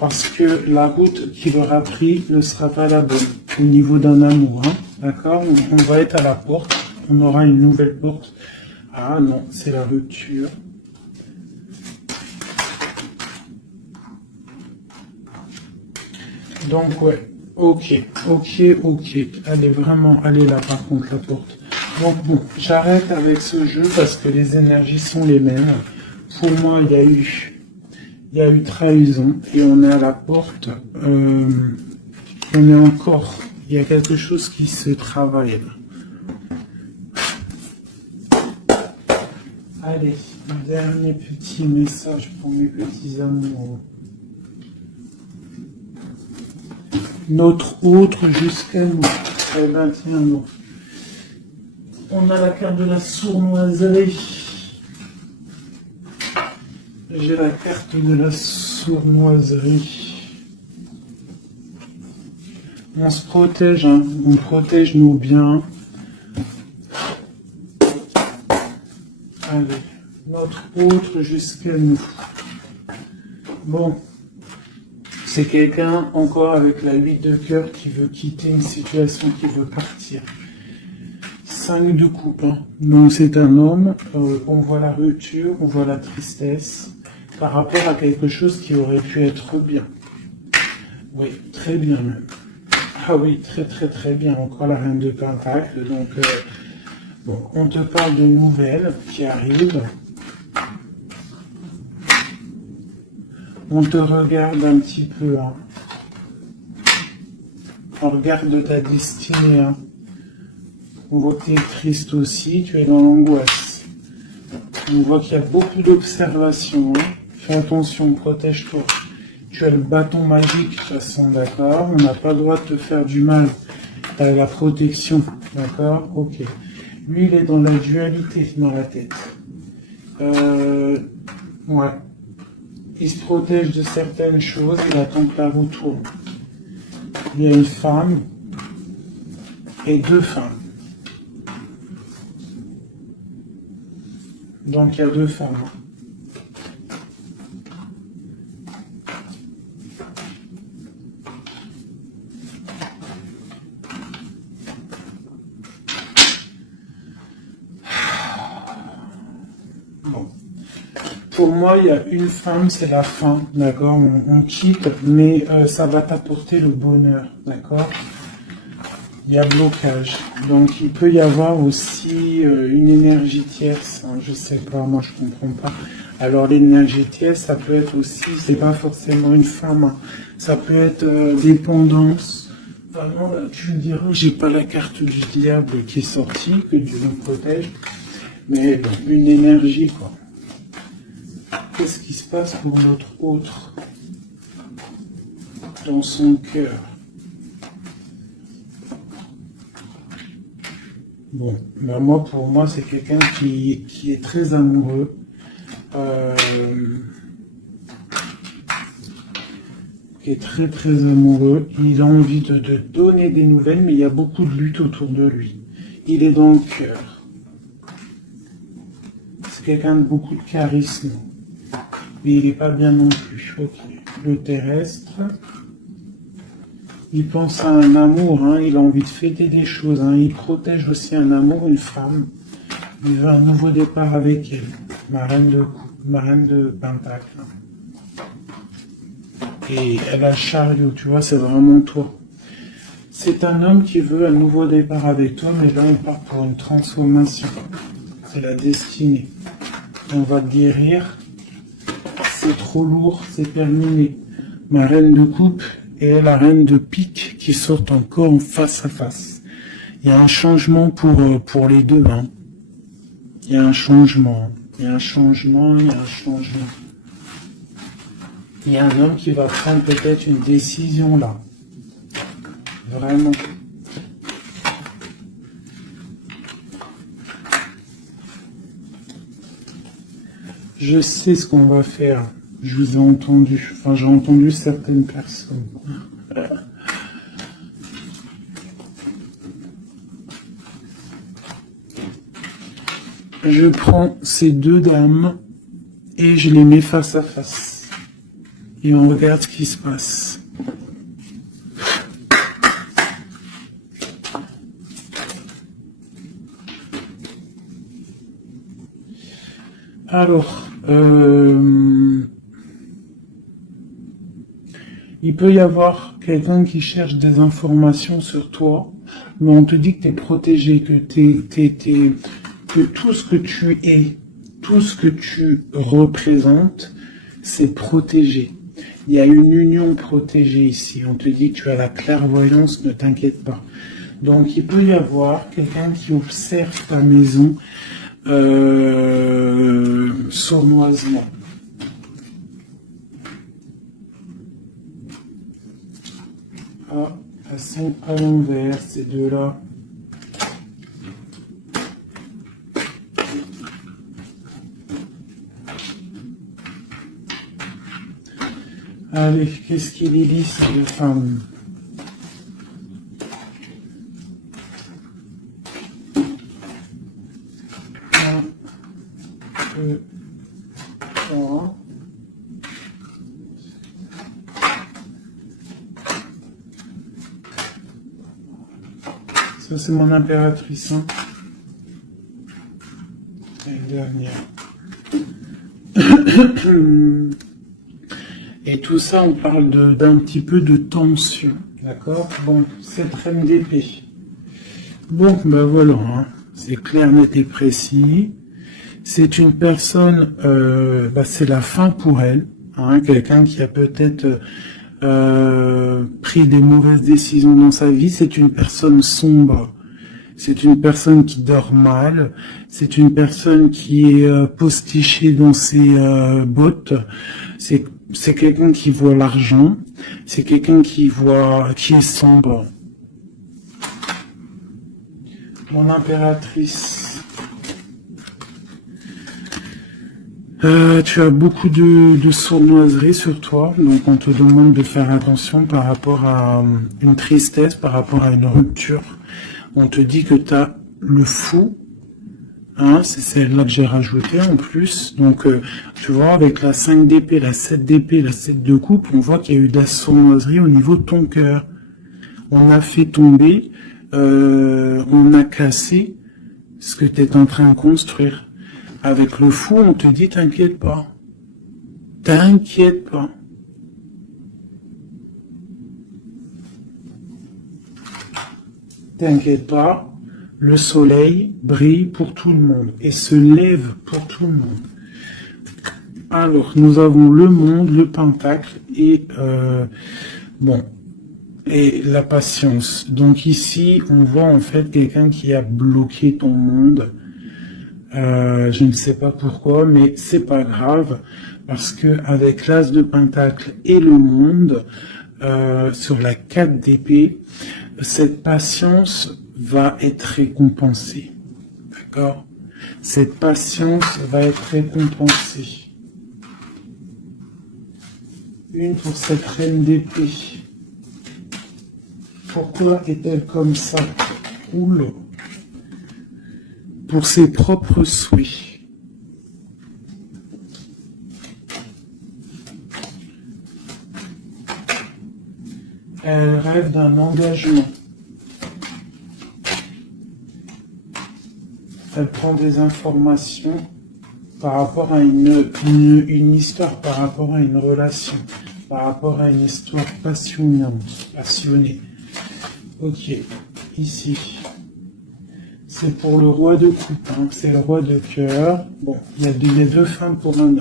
parce que la route qu'il aura pris ne sera pas la bonne au niveau d'un amour, hein, d'accord? On va être à la porte, on aura une nouvelle porte. Ah non, c'est la rupture. Donc ouais, ok. Elle est vraiment, elle est là par contre la porte. Donc bon, j'arrête avec ce jeu parce que les énergies sont les mêmes. Pour moi, il y a eu trahison et on est à la porte. On est encore, il y a quelque chose qui se travaille là. Allez, un dernier petit message pour mes petits amours. Notre autre jusqu'à nous. Eh ben tiens, non. On a la carte de la sournoiserie. J'ai la carte de la sournoiserie. On se protège, hein. On protège nos biens. Allez, notre autre jusqu'à nous. Bon, c'est quelqu'un encore avec la 8 de cœur qui veut quitter une situation, qui veut partir. 5 de coupe, hein. Donc c'est un homme, on voit la rupture, on voit la tristesse par rapport à quelque chose qui aurait pu être bien. Oui, très bien même. Ah oui, très bien. Encore la reine de Pentacle. Donc, bon, on te parle de nouvelles qui arrivent. On te regarde un petit peu. Hein. On regarde ta destinée. Hein. On voit que tu es triste aussi, tu es dans l'angoisse. On voit qu'il y a beaucoup d'observations. Hein. Fais attention, protège-toi. Tu as le bâton magique, de toute façon, d'accord? On n'a pas le droit de te faire du mal. Tu as la protection, d'accord? Ok. Lui, il est dans la dualité dans la tête. Ouais. Il se protège de certaines choses, il attend que la roue tourne. Il y a une femme et 2 femmes. Donc il y a 2 femmes. pour moi, il y a une femme, c'est la fin, d'accord, on quitte, mais ça va t'apporter le bonheur, d'accord. Il y a blocage, donc il peut y avoir aussi une énergie tierce, hein, je sais pas, moi je comprends pas. Alors l'énergie tierce, ça peut être aussi, c'est pas forcément une femme, hein. Ça peut être dépendance. Vraiment, là, tu me diras, j'ai pas la carte du diable qui est sortie, que Dieu nous protège, mais bon, une énergie, quoi. Qu'est-ce qui se passe pour notre autre dans son cœur? Bon, ben moi, pour moi, c'est quelqu'un qui est très amoureux. Qui est très très amoureux. Il a envie de donner des nouvelles, mais il y a beaucoup de lutte autour de lui. Il est dans le cœur. C'est quelqu'un de beaucoup de charisme. Mais il n'est pas bien non plus. Ok. Le terrestre. Il pense à un amour, hein. Il a envie de fêter des choses, hein. Il protège aussi un amour, une femme. Il veut un nouveau départ avec elle. Ma reine de Pentacle. Et elle a le chariot, tu vois, c'est vraiment toi. C'est un homme qui veut un nouveau départ avec toi, mais là on part pour une transformation. C'est la destinée. On va guérir. C'est trop lourd, c'est terminé. Ma reine de coupe et la reine de pique qui sortent encore en face à face. Il y a un changement pour les deux, hein. Il y a un changement. Il y a un changement. Il y a un homme qui va prendre peut-être une décision là. Vraiment. Je sais ce qu'on va faire. Je vous ai entendu. Enfin, j'ai entendu certaines personnes. Je prends ces deux dames et je les mets face à face. Et on regarde ce qui se passe. Alors, il peut y avoir quelqu'un qui cherche des informations sur toi, mais on te dit que tu es protégé, que que tout ce que tu es, tout ce que tu représentes, c'est protégé. Il y a une union protégée ici. On te dit que tu as la clairvoyance, ne t'inquiète pas. Donc il peut y avoir quelqu'un qui observe ta maison sournoisement. Ah, elles sont à l'envers, ces deux-là. Allez, qu'est-ce qu'il est dit, ces deux femmes? Un, deux, trois. Ça, c'est mon impératrice, hein. Et la dernière. Et tout ça, on parle d'un petit peu de tension, d'accord? Bon, cette reine d'épée. Bon, ben voilà, hein. C'est clair, net et précis. C'est une personne, c'est la fin pour elle, hein, quelqu'un qui a peut-être pris des mauvaises décisions dans sa vie. C'est une personne sombre. C'est une personne qui dort mal. C'est une personne qui est postichée dans ses bottes. C'est quelqu'un qui voit l'argent, c'est quelqu'un qui est sombre. Mon impératrice. Tu as beaucoup de sournoiserie sur toi, donc on te demande de faire attention par rapport à une tristesse, par rapport à une rupture. On te dit que tu as le fou. Hein, c'est celle-là que j'ai rajouté en plus. Donc, tu vois, avec la 5 d'épée, la 7 d'épée, la 7 de coupe, on voit qu'il y a eu de la sournoiserie au niveau de ton cœur. On a fait tomber, on a cassé ce que tu es en train de construire. Avec le fou, on te dit, t'inquiète pas. T'inquiète pas. T'inquiète pas, le soleil brille pour tout le monde et se lève pour tout le monde. Alors, nous avons le monde, le pentacle et bon, et la patience. Donc ici, on voit en fait quelqu'un qui a bloqué ton monde. Je ne sais pas pourquoi, mais c'est pas grave parce que avec l'as de pentacle et le monde sur la 4 d'épée, cette patience va être récompensée. D'accord? Cette patience va être récompensée. Une pour cette reine d'épée. Pourquoi est-elle comme ça? Oula. Pour ses propres souhaits. Elle rêve d'un engagement. Elle prend des informations par rapport à une histoire, par rapport à une relation, par rapport à une histoire passionnée. Ok, ici. C'est pour le roi de coupe, hein. C'est le roi de cœur. Bon, il y a deux femmes pour un homme.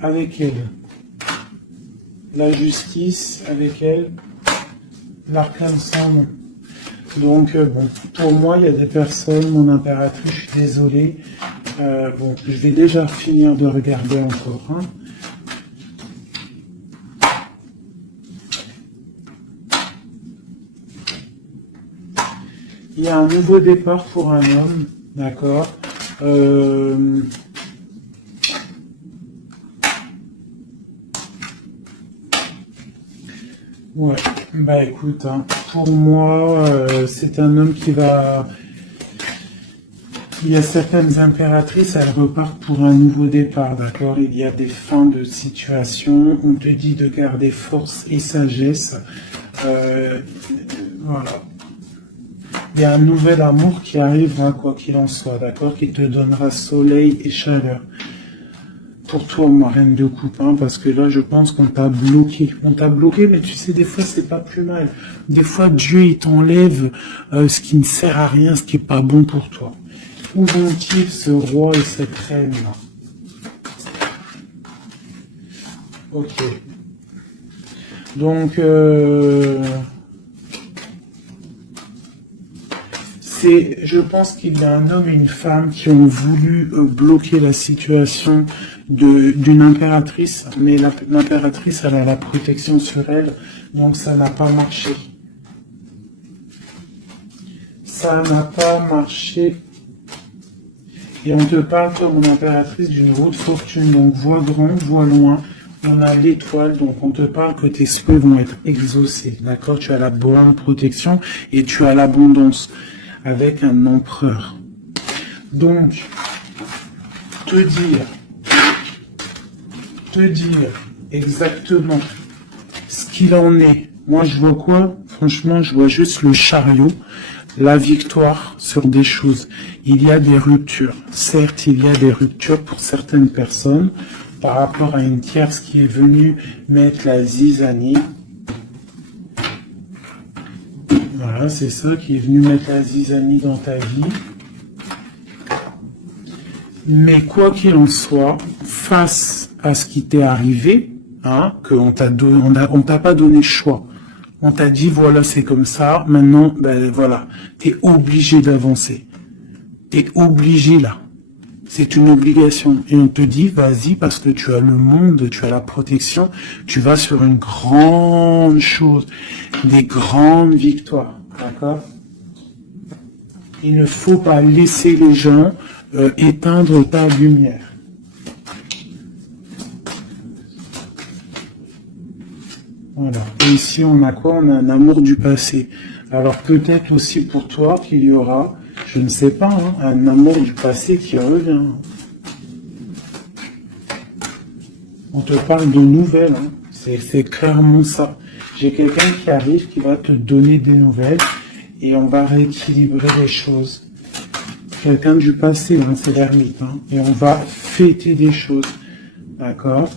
Avec elle, la justice, avec elle, l'arcane sans nom. Donc, bon, pour moi, il y a des personnes, mon impératrice, je suis désolé. Bon, je vais déjà finir de regarder encore. Hein. Il y a un nouveau départ pour un homme, d'accord. Ouais, bah écoute, hein, pour moi, c'est un homme qui va... Il y a certaines impératrices, elles repartent pour un nouveau départ, d'accord. Il y a des fins de situation, on te dit de garder force et sagesse. Voilà. Il y a un nouvel amour qui arrivera, quoi qu'il en soit, d'accord, qui te donnera soleil et chaleur. Pour toi, ma reine de coupe, hein, parce que là, je pense qu'on t'a bloqué. On t'a bloqué, mais tu sais, des fois, c'est pas plus mal. Des fois, Dieu, il t'enlève ce qui ne sert à rien, ce qui est pas bon pour toi. Où vont-ils, ce roi et cette reine-là? Ok. Donc, je pense qu'il y a un homme et une femme qui ont voulu bloquer la situation d'une impératrice, mais l'impératrice, elle a la protection sur elle, donc ça n'a pas marché. Ça n'a pas marché. Et on te parle comme une impératrice d'une haute fortune, donc vois grand, vois loin. On a l'étoile, donc on te parle que tes souhaits vont être exaucés, d'accord? Tu as la bonne protection et tu as l'abondance avec un empereur. Donc, te dire exactement ce qu'il en est. Moi, je vois quoi? Franchement, je vois juste le chariot, la victoire sur des choses. Il y a des ruptures. Certes, il y a des ruptures pour certaines personnes par rapport à une tierce qui est venue mettre la zizanie. Voilà, c'est ça qui est venu mettre la zizanie dans ta vie. Mais quoi qu'il en soit, face à ce qui t'est arrivé, hein, on t'a pas donné le choix. On t'a dit, voilà, c'est comme ça. Maintenant, ben voilà, t'es obligé d'avancer. T'es obligé là. C'est une obligation. Et on te dit, vas-y, parce que tu as le monde, tu as la protection, tu vas sur une grande chose, des grandes victoires. D'accord? Il ne faut pas laisser les gens éteindre ta lumière. Voilà. Et ici, on a quoi? On a un amour du passé. Alors peut-être aussi pour toi qu'il y aura, je ne sais pas, hein, un amour du passé qui revient. On te parle de nouvelles. Hein. C'est clairement ça. J'ai quelqu'un qui arrive, qui va te donner des nouvelles et on va rééquilibrer les choses. Quelqu'un du passé, hein, c'est l'ermite. Hein, et on va fêter des choses. D'accord?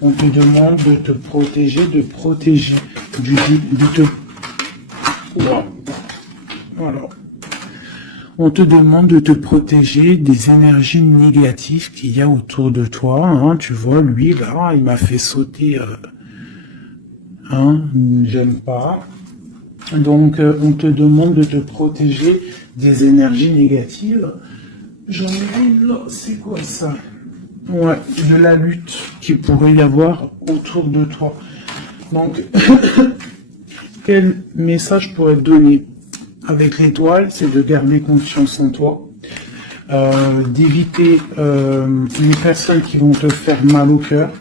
On te demande de te protéger, Wow. Voilà. On te demande de te protéger des énergies négatives qu'il y a autour de toi. Hein. Tu vois, lui, là, il m'a fait sauter. J'aime pas. Donc, on te demande de te protéger des énergies négatives. J'en ai une là, c'est quoi ça? Ouais, de la lutte qu'il pourrait y avoir autour de toi. Donc, quel message pourrait te donner avec l'étoile? C'est de garder confiance en toi, d'éviter les personnes qui vont te faire mal au cœur.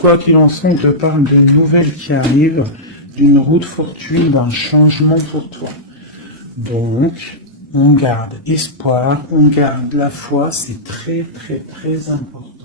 Quoi qu'il en soit, on te parle d'une nouvelle qui arrive, d'une route fortuite, d'un changement pour toi. Donc, on garde espoir, on garde la foi, c'est très très très important.